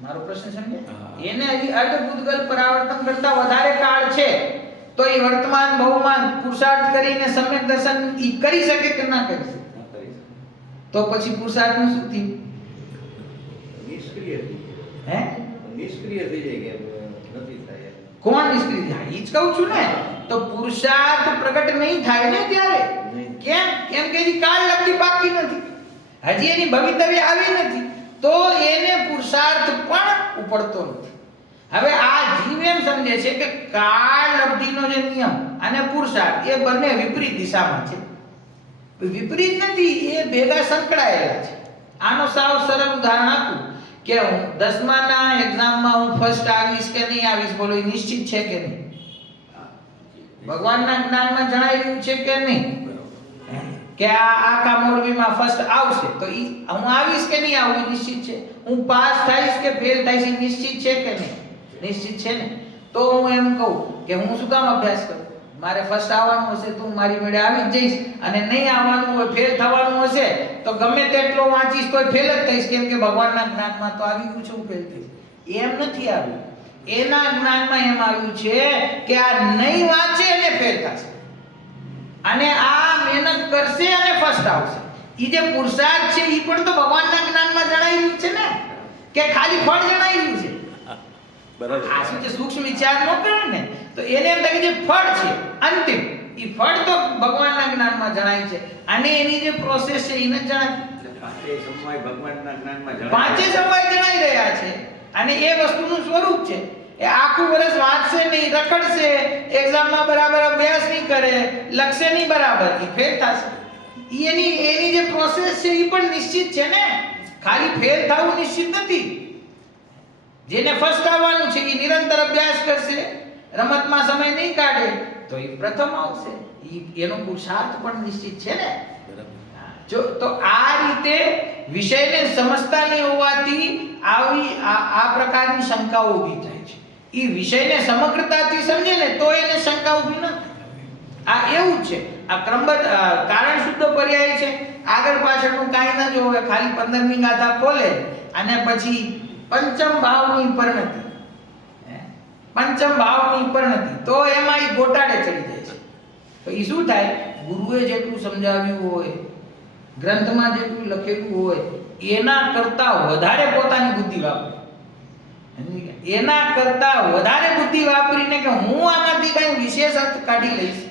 મારો પ્રશ્ન સમજે? એને હજી અર્ધ પૂતગલ પરાવર્તન કરતા વધારે કાળ છે, તો એ વર્તમાન ભવમાં પુરુષાર્થ કરીને સમ્યક દર્શન ઈ કરી શકે કે ના કરી શકે? તો પછી પુરુષાર્થનું શું થયું? નિષ્ક્રિય હે? નિષ્ક્રિય થઈ જાય કે નથી થાય. કોણ નિષ્ક્રિય થાય? ઈ જ કહું છું ને. તો પુરુષાર્થ પ્રગટ નહીં થાય ને ત્યારે. નહીં. કેમ? કેમ કે એની કાળ લગતી બાકી નથી, હજી એની ભવિતવ્ય આવી નથી, તો એને પુરુષાર્થ પણ ઉપડતો નથી. હવે આ જીવ એમ સમજે છે કે કાળ લબ્ધિનો જે નિયમ અને પુરુષાર્થ એ બંને વિપરીત દિશામાં છે. વિપરીત નથી, એ ભેગા સંકળાયેલા છે. આનો સાવ સરળ ઉદાહરણ આપું કે હું 10માના એક્ઝામમાં હું ફર્સ્ટ આવીશ કે નહીં આવીશ, બોલો એ નિશ્ચિત છે કે નહીં? ભગવાનના જ્ઞાનમાં જણાવ્યું છે કે નહીં કે આ આખા મોરબીમાં ફર્સ્ટ આવશે, તો ઈ હું આવીશ કે નહીં આવું ઈ નિશ્ચિત છે. હું પાસ થઈશ કે ફેલ થઈશ ઈ નિશ્ચિત છે કે નહીં? નિશ્ચિત છે ને. તો હું એમ કહું કે હું શું કામ અભ્યાસ કરું? મારે ફર્સ્ટ આવવાનું હશે તો હું મારી મેળે આવી જ જઈશ, અને નહીં આવવાનું હોય, ફેલ થવાનું હશે તો ગમે તેટલો વાંચીશ તોય ફેલ જ થઈશ, કેમ કે ભગવાનના જ્ઞાનમાં તો આવી ગયું છે હું ફેલ થઈશ. એમ નથી આવ્યું. એના જ્ઞાનમાં એમ આવ્યું છે કે આ નહીં વાંચે અને ફેલ થશે, અને આ મહેનત કરશે અને ફર્સ્ટ આવશે. ઈ જે પુરુષાર્થ છે ઈ પણ તો ભગવાનના જ્ઞાનમાં જણાવ્યું છે ને, કે ખાલી ફળ જણાવ્યું છે. બરાબર. આ શું છે? સૂક્ષ્મ વિચાર ન કરે ને તો એને એમ થાય કે જે ફળ છે અંતિમ, ઈ ફળ તો ભગવાનના જ્ઞાનમાં જણાય છે, અને એની જે પ્રોસેસ છે એને જણાય. પાંચેય સમવાય ભગવાનના જ્ઞાનમાં જણાય. પાંચે સમવાય જણાઈ રહ્યા છે, અને એ વસ્તુનું સ્વરૂપ છે. એ આખું વર્ષ વાંચશે નહીં, રખડશે, એક્ઝામમાં બરાબર અભ્યાસ નહીં કરે, લખશે નહીં બરાબર, ઈ ફેલ થશે. એની જે પ્રોસેસ છે ઈ પણ નિશ્ચિત છે ને. ખાલી ફેલ થવું નિશ્ચિત નથી. જેને ફર્સ્ટ આવવાનું છે એ નિરંતર અભ્યાસ કરશે, રમતમાં સમય નહીં કાઢે તો એ પ્રથમ આવશે. એનો પુરુષાર્થ પણ નિશ્ચિત છે ને. જો તો આ રીતે વિષયને સમજતા નહીં હોવાથી આવી આ પ્રકારની શંકાઓ ઊભી થાય છે. એ વિષયને સમગ્રતાથી સમજે ને તો એને શંકા ઊભી ન થાય. આ એવું જ છે. આ ક્રમબદ્ધ કારણ શુદ્ધ પર્યાય છે. આગળ પાછળનું કાંઈ ન જોવે, ખાલી 15મી ગાથા ખોલે અને પછી પંચમ ભાવની પરિણતિ, પંચમ ભાવની પરિણતિ, તો એમાં ઈ ગોટાળે ચડી જાય છે. તો ઈ શું થાય? ગુરુએ જેટલું સમજાવ્યું હોય, ગ્રંથમાં જેટલું લખેલું હોય એના કરતા વધારે પોતાની બુદ્ધિ વાપરે. એના કરતા વધારે બુદ્ધિ વાપરીને કે હું આમાંથી કઈ વિશેષ અર્થ કાઢી લઈશ,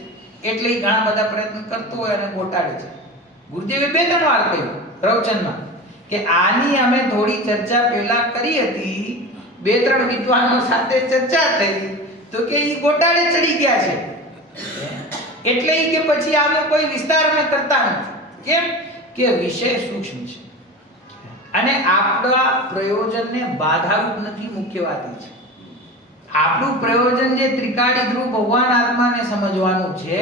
એટલે ઈ ઘણા બધા પ્રયત્ન કરતો હોય અને ગોટાળે છે. ગુરુદેવે 2-3 વાર કહ્યું પ્રવચનમાં કે આની અમે થોડી ચર્ચા પહેલા કરી હતી, 2-3 વિદ્વાનો સાથે ચર્ચા થઈ, તો કે ઈ ગોટાળે ચડી ગયા છે. એટલે ઈ કે પછી આનો કોઈ વિસ્તાર અમે કરતા નથી. કેમ? કે વિષય સૂક્ષ્મ છે અને આપણા પ્રયોજનને બાધારૂપ નથી. મુખ્ય વાત એ છે આપણું પ્રયોજન જે ત્રિકાળી ધ્રુવ ભગવાન આત્માને સમજવાનું છે,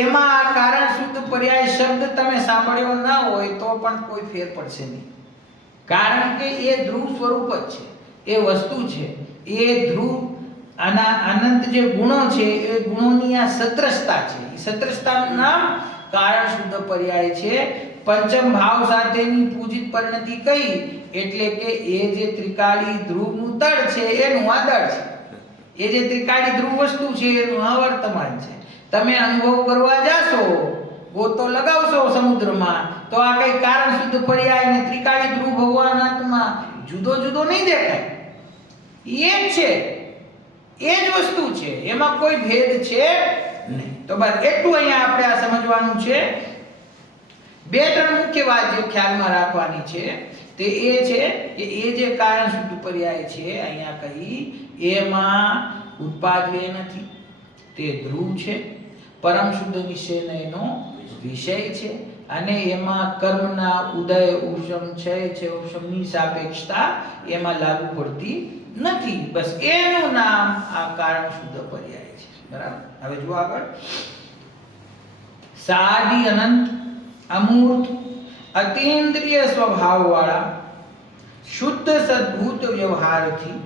એમાં આ કારણ શુદ્ધ પર્યાય શબ્દ તમે સાંભળ્યો ન હોય તો પણ કોઈ ફેર પડશે નહીં. કારણ કે એ ધ્રુવ સ્વરૂપ જ છે, એ વસ્તુ છે, એ ધ્રુવ અને અનંત જે ગુણો છે એ ગુણોની આ સત્રસ્તા છે. એ સત્રસ્તાનું નામ કારણ શુદ્ધ પર્યાય છે. પંચમ ભાવ સાથેની પૂજિત પરિણતિ કઈ એટલે કે એ જે ત્રિકાળી ધ્રુવનું તળ છે એનું આ દળ છે. એ જે ત્રિકાળી ધ્રુવ વસ્તુ છે એનું આ વર્તમાન છે. તમે અનુભવ કરવા જાશો, ગોતો લગાવશો સમુદ્રમાં, તો આ કઈ કારણ શુદ્ધ પર્યાય અને ત્રિકાળી ધ્રુવ ભગવાન આત્મા જુદો જુદો નહીં દેખાય. એ જ છે, એ જ વસ્તુ છે, એમાં કોઈ ભેદ છે નહીં. તો બસ એટલું અહીંયા આપણે આ સમજવાનું છે. 2-3 મુખ્ય વાત જે ખ્યાલમાં રાખવાની છે તે એ છે કે એ જે કારણ શુદ્ધ પર્યાય છે અહીંયા કહી એમાં ઉત્પાદવ્ય નથી, તે ધ્રુવ છે, પરમ શુદ્ધ નિશ્ચયનો એનો વિષય છે, અને એમાં કર્મના ઉદય ઉપશમ છે ઉપશમની સાપેક્ષતા એમાં લાગુ પડતી નથી. બસ એનું નામ આ કારણ શુદ્ધ પર્યાય છે. બરાબર. હવે જુઓ આગળ. સાદી અનંત અમૂર્ત અતીન્દ્રિય સ્વભાવ વાળા શુદ્ધ સદ્ભૂત વ્યવહારથી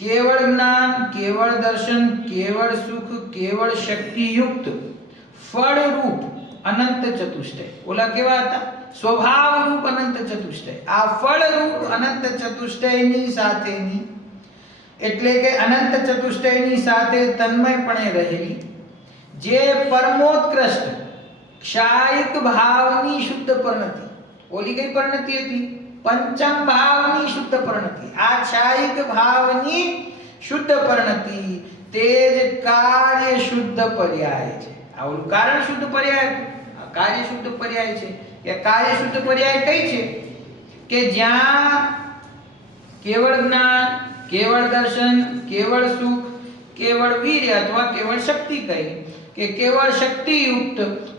કેવળ જ્ઞાન, કેવળ દર્શન, કેવળ સુખ, કેવળ શક્તિ યુક્ત ફળ રૂપ અનંત ચતુષ્ટય. ઓલા કેવા હતા? સ્વભાવ રૂપ અનંત ચતુષ્ટય. આ ફળ રૂપ અનંત ચતુષ્ટયની સાથેની એટલે કે અનંત ચતુષ્ટયની સાથે તન્મયપણે રહેલી જે પરમોત્કૃષ્ટ ક્ષાયિક ભાવની શુદ્ધ પરિણતિ. ઓલી કઈ પરિણતિ હતી? પંચમ ભાવની શુદ્ધ પરિણતિ, આછાયિક ભાવની શુદ્ધ પરિણતિ, તે જ કાર્ય શુદ્ધ પર્યાય છે. આ ઓલું કારણ શુદ્ધ પર્યાય, આ કાર્ય શુદ્ધ પર્યાય છે. કે કાર્ય શુદ્ધ પર્યાય કઈ છે? કે જ્યાં કેવળ જ્ઞાન, કેવળ દર્શન, કેવળ સુખ, કેવળ વીર્ય અથવા કેવળ શક્તિ કહી કે કેવળ શક્તિ યુક્ત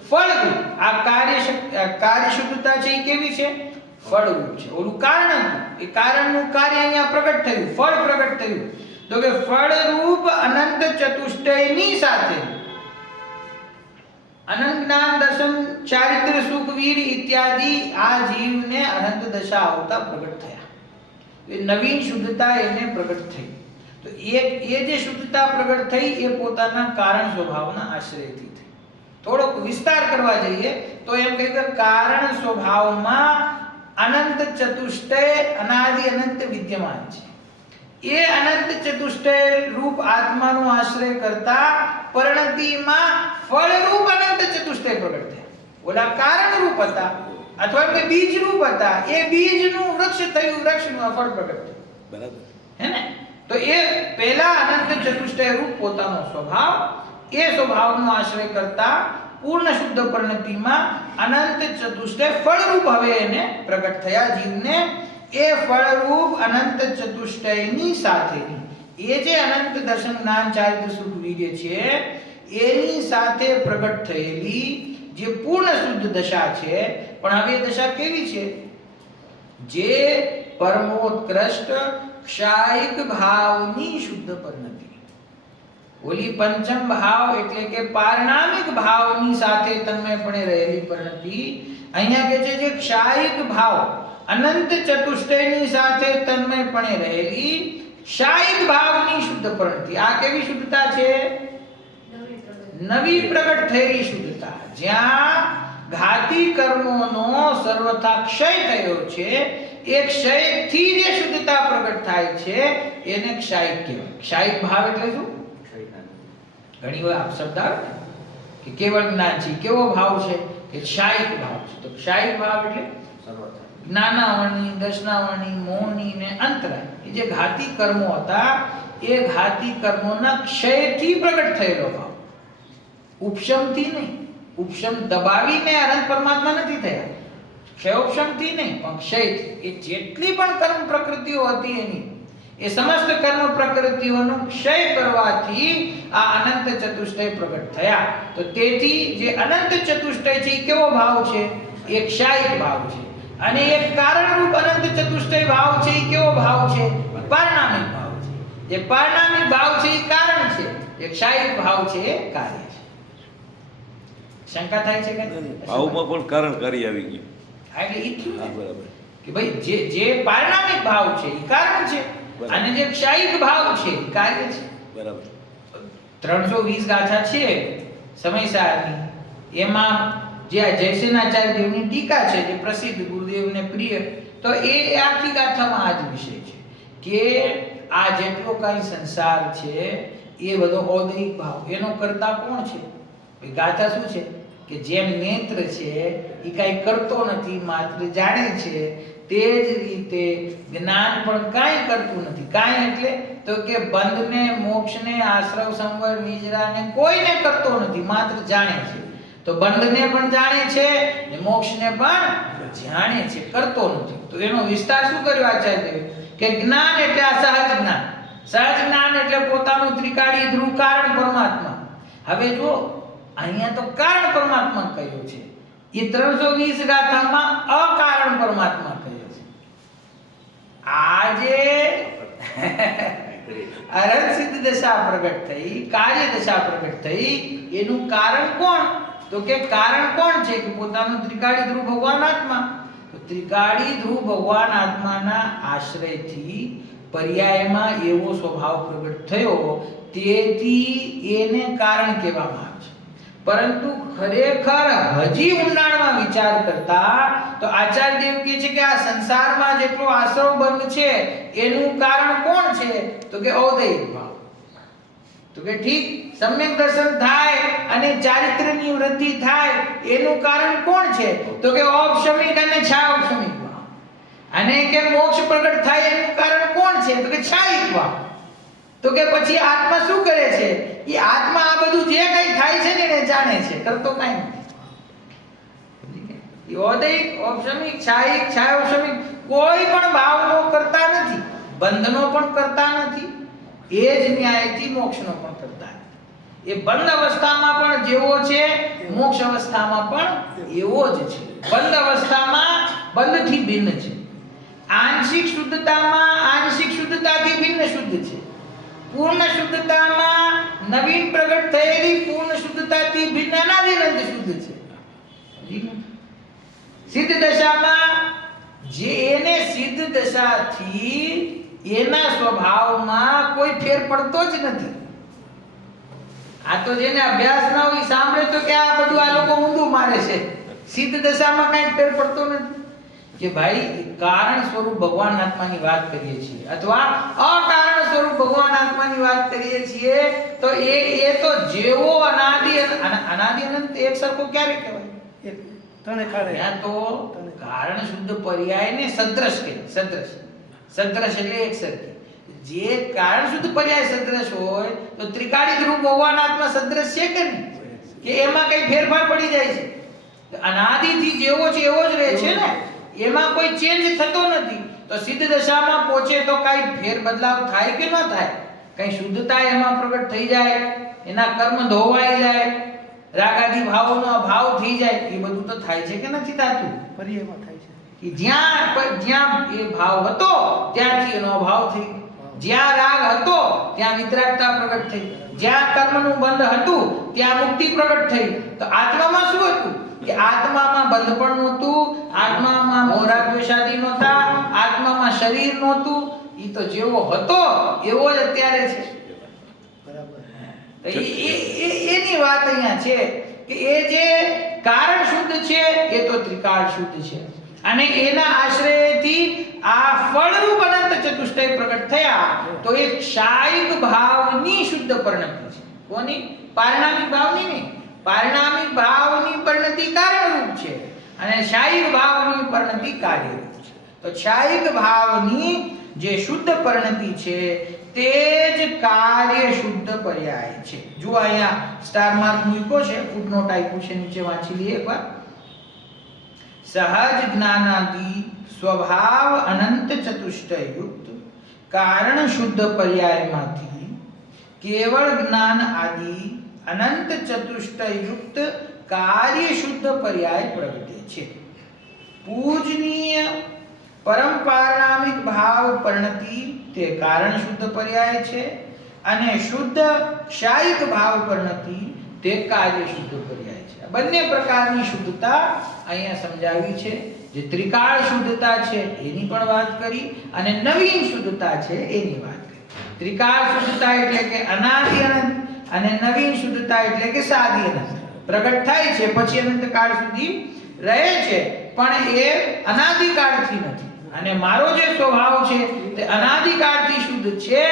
ફળરૂપ આ કાર્ય શુદ્ધતા છે. એ કેવી છે? ફળરૂપ છે. ઓલું કારણ હતું, એ કારણનું કાર્ય અહીંયા પ્રગટ થયું, ફળ પ્રગટ થયું. તો કે ફળરૂપ અનંત ચતુષ્ટયની સાથે અનંત જ્ઞાન, દર્શન, ચારિત્ર્ય, સુખ, વીર ઇત્યાદિ આ જીવને અનંત દશા આવતા પ્રગટ થયા. એ નવીન શુદ્ધતા એને પ્રગટ થઈ. તો એ જે શુદ્ધતા પ્રગટ થઈ એ પોતાના કારણ સ્વભાવના આશ્રયથી થઈ. થોડોક વિસ્તાર કરવા જઈએ તો એમ કહે કે કારણ સ્વભાવમાં અનંત ચતુષ્ટય અનાદિ અનંત વિદ્યમાન છે. એ અનંત ચતુષ્ટય રૂપ આત્માનો આશ્રય કરતા પરિણતિમાં ફળરૂપ અનંત ચતુષ્ટય પ્રગટ થયા. ઓલા કારણ રૂપ હતા અથવા કે બીજ રૂપ હતા, એ બીજનું વૃક્ષ થયું, વૃક્ષનું ફળ પ્રગટ થયું. બરાબર હે ને? તો એ પહેલા અનંત ચતુષ્ટય રૂપ પોતાનો સ્વભાવ, એ સ્વભાવનો આશ્રય કરતા પૂર્ણ શુદ્ધ પરિણતિમાં અનંત ચતુષ્ટય ફળરૂપ હવે એને પ્રગટ થયા જીવને. એ ફળરૂપ અનંત ચતુષ્ટયની સાથેની એ જે અનંત દર્શન, જ્ઞાન, ચારિત્ર્ય, સુખ, વીર્ય છે એની સાથે પ્રગટ થયેલી જે પૂર્ણ શુદ્ધ દશા છે. પણ હવે એ દશા કેવી છે? જે પરમોત્કૃષ્ટ ક્ષાયિક ભાવની શુદ્ધ પરિણતિ. ઓલી પંચમ ભાવ એટલે કે પારણામિક ભાવની સાથે તન્મયપણે રહેલી પરિણતિ. અહીંયા કે છે જે ક્ષાયિક ભાવ અનંત ચતુષ્ટયની સાથે તન્મયપણે રહેલી ક્ષાયિક ભાવની શુદ્ધ પરિણતિ. આ કેવી શુદ્ધતા છે? નવી પ્રગટ થયેલી શુદ્ધતા. જ્યાં ઘાતી કર્મોનો સર્વથા ક્ષય થયો છે, એ ક્ષયથી જે શુદ્ધતા પ્રગટ થાય છે એને ક્ષાયિક કહેવાય. ક્ષાયિક ભાવ એટલે શું? ઘણી વાર આપ શબ્દ આવે ને કે કેવળ જ્ઞાન છે, કેવો ભાવ છે? કે ક્ષાયિક ભાવ છે. તો ક્ષાયિક ભાવ એટલે જ્ઞાનાવરણી, દર્શનાવરણી, મોહની ને અંતરા, એ જે ઘાતી કર્મો હતા એ ઘાતી કર્મોના ક્ષયથી પ્રગટ થયેલો ભાવ. ઉપશમથી નહીં. ઉપશમ દબાવીને અનંત પરમાત્મા નથી થયા. ક્ષયોપશમથી નહીં, પણ ક્ષયથી. એ જેટલી પણ કર્મ પ્રકૃતિઓ હતી એની, એ સમસ્ત કર્મ પ્રકૃતિઓનો ક્ષય કરવાથી આ અનંત ચતુષ્ટય પ્રગટ થયા. તો તેથી જે અનંત ચતુષ્ટય છે એ કેવો ભાવ છે? એ ક્ષાયિક ભાવ છે. અને એક કારણરૂપ અનંત ચતુષ્ટય ભાવ છે એ કેવો ભાવ છે? પારણામિક ભાવ છે. જે પારણામિક ભાવ છે એ કારણ છે, એ ક્ષાયિક ભાવ છે એ કાર્ય છે. શંકા થાય છે કે ભાવમાં પણ કારણ કાર્ય આવી ગયું. હા, એટલે ઈ થયું ને બરાબર કે ભાઈ જે પારણામિક ભાવ છે એ કારણ છે અને જે ક્ષાયિક ભાવ છે એ કાર્ય છે. બરાબર 320 ગાથા છે સમયસારની, એમાં જે આ જયસેનાચાર્ય દેવની ટીકા છે જે પ્રસિદ્ધ ગુરુદેવને પ્રિય, તો એ આખી ગાથામાં આ જ વિષય છે કે આ જેટલો કાંઈ સંસાર છે એ બધો ઔદયિક ભાવ, એનો કરતા કોણ છે? એ ગાથા શું છે કે જેમ નેત્ર છે એ કાંઈ કરતો નથી, માત્ર જાણે છે, તે જ રીતે જ્ઞાન પણ કાંઈ કરતું નથી. કાંઈ એટલે તો કે બંધને, મોક્ષને, આશ્રવ, સંવર, નિજરાને કોઈને કરતો નથી, માત્ર જાણે છે. તો બંધને પણ જાણે છે ને મોક્ષને પણ જાણે છે, કરતો નથી. તો એનો વિસ્તાર શું કર્યો આચાર્ય કે જ્ઞાન એટલે આ સહજ જ્ઞાન. સહજ જ્ઞાન એટલે પોતાનું ત્રિકાળી ધ્રુવ કારણ પરમાત્મા. હવે જો અહીંયા તો કારણ પરમાત્મા કહ્યું છે, એ 320 ગાથામાં અકારણ પરમાત્મા કહ્યું છે. આજે અરહત સિદ્ધ દશા પ્રગટ થઈ, કાર્ય દશા પ્રગટ થઈ, એનું કારણ કોણ? તો કે કારણ કોણ છે કે પોતાનું ત્રિકાળી ધ્રુવ ભગવાન આત્મા. તો ત્રિકાળી ધ્રુવ ભગવાન આત્માના આશ્રયથી પર્યાયમાં એવો સ્વભાવ પ્રગટ થયો, તેથી એને કારણ કહેવામાં આવે છે. પરંતુ ખરેખર હજી ઊંડાણમાં વિચાર કરતા તો આચાર્ય દેવ કહે છે કે આ સંસારમાં જેટલો આશ્રવ બંધ છે એનું કારણ કોણ છે? તો કે ઔદયિક ભાવ. તો કે ઠીક, સમ્યક દર્શન થાય અને ચારિત્ર્યની વૃદ્ધિ થાય એનું કારણ કોણ છે? તો કે ઔપશમિક અને છાવશમિક ભાવ. અને કે મોક્ષ પ્રગટ થાય એનું કારણ કોણ છે? તો કે છાયિક ભાવ. તો કે પછી આત્મા શું કરે છે? એ આત્મા આ બધું જે કંઈ થાય છે ને એને જાણે છે, કરતો કાંઈ નથી. યોદિક, ઔપશમિક, છાયિક, છાયોપશમિક કોઈ પણ ભાવનો કરતા નથી, બંધનો પણ કરતા નથી, એ જ ન્યાયથી મોક્ષનો પણ કરતા નથી. એ બંધ અવસ્થામાં પણ જેવો છે, મોક્ષ અવસ્થામાં પણ એવો જ છે. બંધ અવસ્થામાં બંધથી ભિન્ન છે, આંશિક શુદ્ધતામાં આંશિક શુદ્ધતાથી ભિન્ન શુદ્ધ છે, પૂર્ણ શુદ્ધતામાં નવીન પ્રગટ થયેલી પૂર્ણ શુદ્ધતાથી ભિન્ન અનાદિ શુદ્ધ છે. સિદ્ધ દશામાં જે એને સિદ્ધ દશાથી એના સ્વભાવમાં કોઈ ફેર પડતો જ નથી. આ તો જેને અભ્યાસ ન હોય સાંભળે તો કે આ બધું આ લોકો ઊંધું મારે છે. સિદ્ધ દશામાં કઈ ફેર પડતો નથી કે ભાઈ કારણ સ્વરૂપ ભગવાન આત્માની વાત કરીએ છીએ અથવા અકારણ સ્વરૂપ ભગવાન આત્માની વાત કરીએ છીએ તો એ તો જેવો અનાદિ અનંત એક સરખો ક્યારે કહેવાય? એક તને કાઢે ત્યાં તો કારણ શુદ્ધ પર્યાયને સદ્રશ કહે. સદ્રશ એટલે એક સરખી. જે કારણ શુદ્ધ પર્યાય સદ્રશ હોય તો ત્રિકાળિક રૂપ ભગવાન આત્મા સદ્રશ છે કે નહીં? કે એમાં કઈ ફેરફાર પડી જાય છે? અનાદિથી જેવો છે એવો જ રહે છે ને, એમાં કોઈ ચેન્જ થતો નથી. તો સિદ્ધ દશામાં પહોંચે તો કઈ ફેર બદલાવ થાય કે ન થાય? કઈ શુદ્ધતા એમાં પ્રગટ થઈ જાય, એના કર્મ ધોવાઈ જાય, રાગાદી ભાવોનો અભાવ થઈ જાય, એ બધું તો થાય છે કે નથી થતું? પર્યાયમાં થાય છે કે જ્યાં એ ભાવ હતો ત્યાંથી એનો અભાવ થઈ ગયો, જ્યાં રાગ હતો ત્યાં વિતરાગતા પ્રગટ થઈ, જ્યાં કર્મનું બંધ હતું ત્યાં મુક્તિ પ્રગટ થઈ. તો આત્મામાં શું હતું કે આત્મામાં બંધ પણ નહોતું, આત્મામાં મોહ દ્વેષાદી નહોતા, આત્મામાં શરીર નહોતું. એ તો જેવો હતો એવો જ અત્યારે છે. બરાબર. એની વાત અહીંયા છે કે એ જે કારણ શુદ્ધ છે એ તો ત્રિકાળ શુદ્ધ છે અને એના આશ્રયથી આ ફળરૂપ અનંત ચતુષ્ટય પ્રગટ થયા. તો એ ક્ષાયિક ભાવની શુદ્ધ પરિણતિ છે. કોની? પારણામિક ભાવની નહીં. પારણામિક ભાવની પરિણતિ કારણરૂપ છે અને ક્ષાયિક ભાવની પરિણતિ કાર્યરૂપ છે. તો ક્ષાયિક ભાવની જે શુદ્ધ પરિણતિ છે તે જ કાર્ય શુદ્ધ પર્યાય છે. જો અહીંયા સ્ટાર માર્ક મૂક્યો છે, ફૂટનોટ આપ્યું છે, નીચે વાંચી લઈએ એકવાર. સહજ જ્ઞાનાદિ સ્વભાવ અનંત ચતુષ્ટય યુક્ત કારણ શુદ્ધ પર્યાયમાંથી કેવળ જ્ઞાન આદિ અનંત ચતુષ્ટય યુક્ત કાર્ય શુદ્ધ પર્યાય પ્રગટે છે. પૂજનીય પરમ પારણામિક ભાવ પરિણતિ તે કારણ શુદ્ધ પર્યાય છે અને શુદ્ધ ક્ષાયિક ભાવ પરિણતિ તે કાર્ય શુદ્ધ પર્યાય છે. બંને પ્રકારની શુદ્ધતા અહીંયા સમજાવી છે. જે ત્રિકાળ શુદ્ધતા છે એની પણ વાત કરી અને નવીન શુદ્ધતા છે એની વાત કરી. ત્રિકાળ શુદ્ધતા એટલે કે અનાદિ અનંત અને નવીન શુદ્ધતા એટલે કે સાદી અનંત. પ્રગટ થાય છે પછી અનંત કાળ સુધી રહે છે પણ એ અનાદિકાળથી નથી. અને મારો જે સ્વભાવ છે તે અનાદિકાળથી શુદ્ધ છે,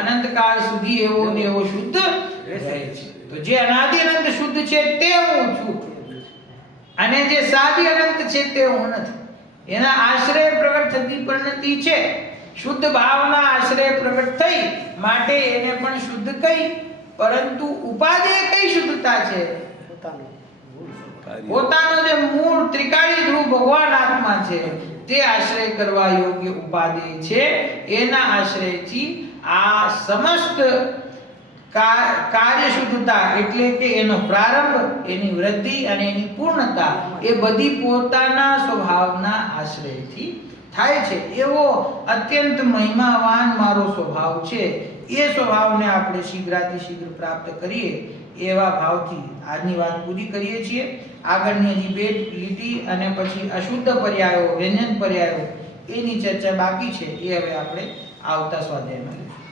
અનંત કાળ સુધી એવો ને એવો શુદ્ધ રહે છે. તો જે અનાદિ અનંત શુદ્ધ છે તે હું છું અને જે સાદી અનંત છે તે હું નથી. એના આશ્રય પ્રગટ થતી પરિણતિ છે. શુદ્ધ ભાવના આશ્રય પ્રગટ થઈ માટે એને પણ શુદ્ધ કહી, પરંતુ ઉપાદેય કઈ શુદ્ધતા છે? પોતાનો જે મૂળ ત્રિકાળી ધ્રુવ ભગવાન આત્મા છે તે આશ્રય કરવા યોગ્ય ઉપાદેય છે. એના આશ્રયથી આ સમસ્ત કાર્ય શુદ્ધતા એટલે કે એનો પ્રારંભ, એની વૃદ્ધિ અને એની પૂર્ણતા એ બધી પોતાના સ્વભાવના આશ્રયથી થાય છે. એવો અત્યંત મહિમાવાન મારો સ્વભાવ છે. એ સ્વભાવને આપણે શીઘ્રાતિ શીઘ્ર પ્રાપ્ત કરીએ એવા ભાવથી આજની વાત પૂરી કરીએ છીએ. આગળની હજી બે લીટી અને પછી અશુદ્ધ પર્યાયો, વ્યંજન પર્યાયો એની ચર્ચા બાકી છે. એ હવે આપણે આવતા સ્વાધ્યાયમાં લઈશું.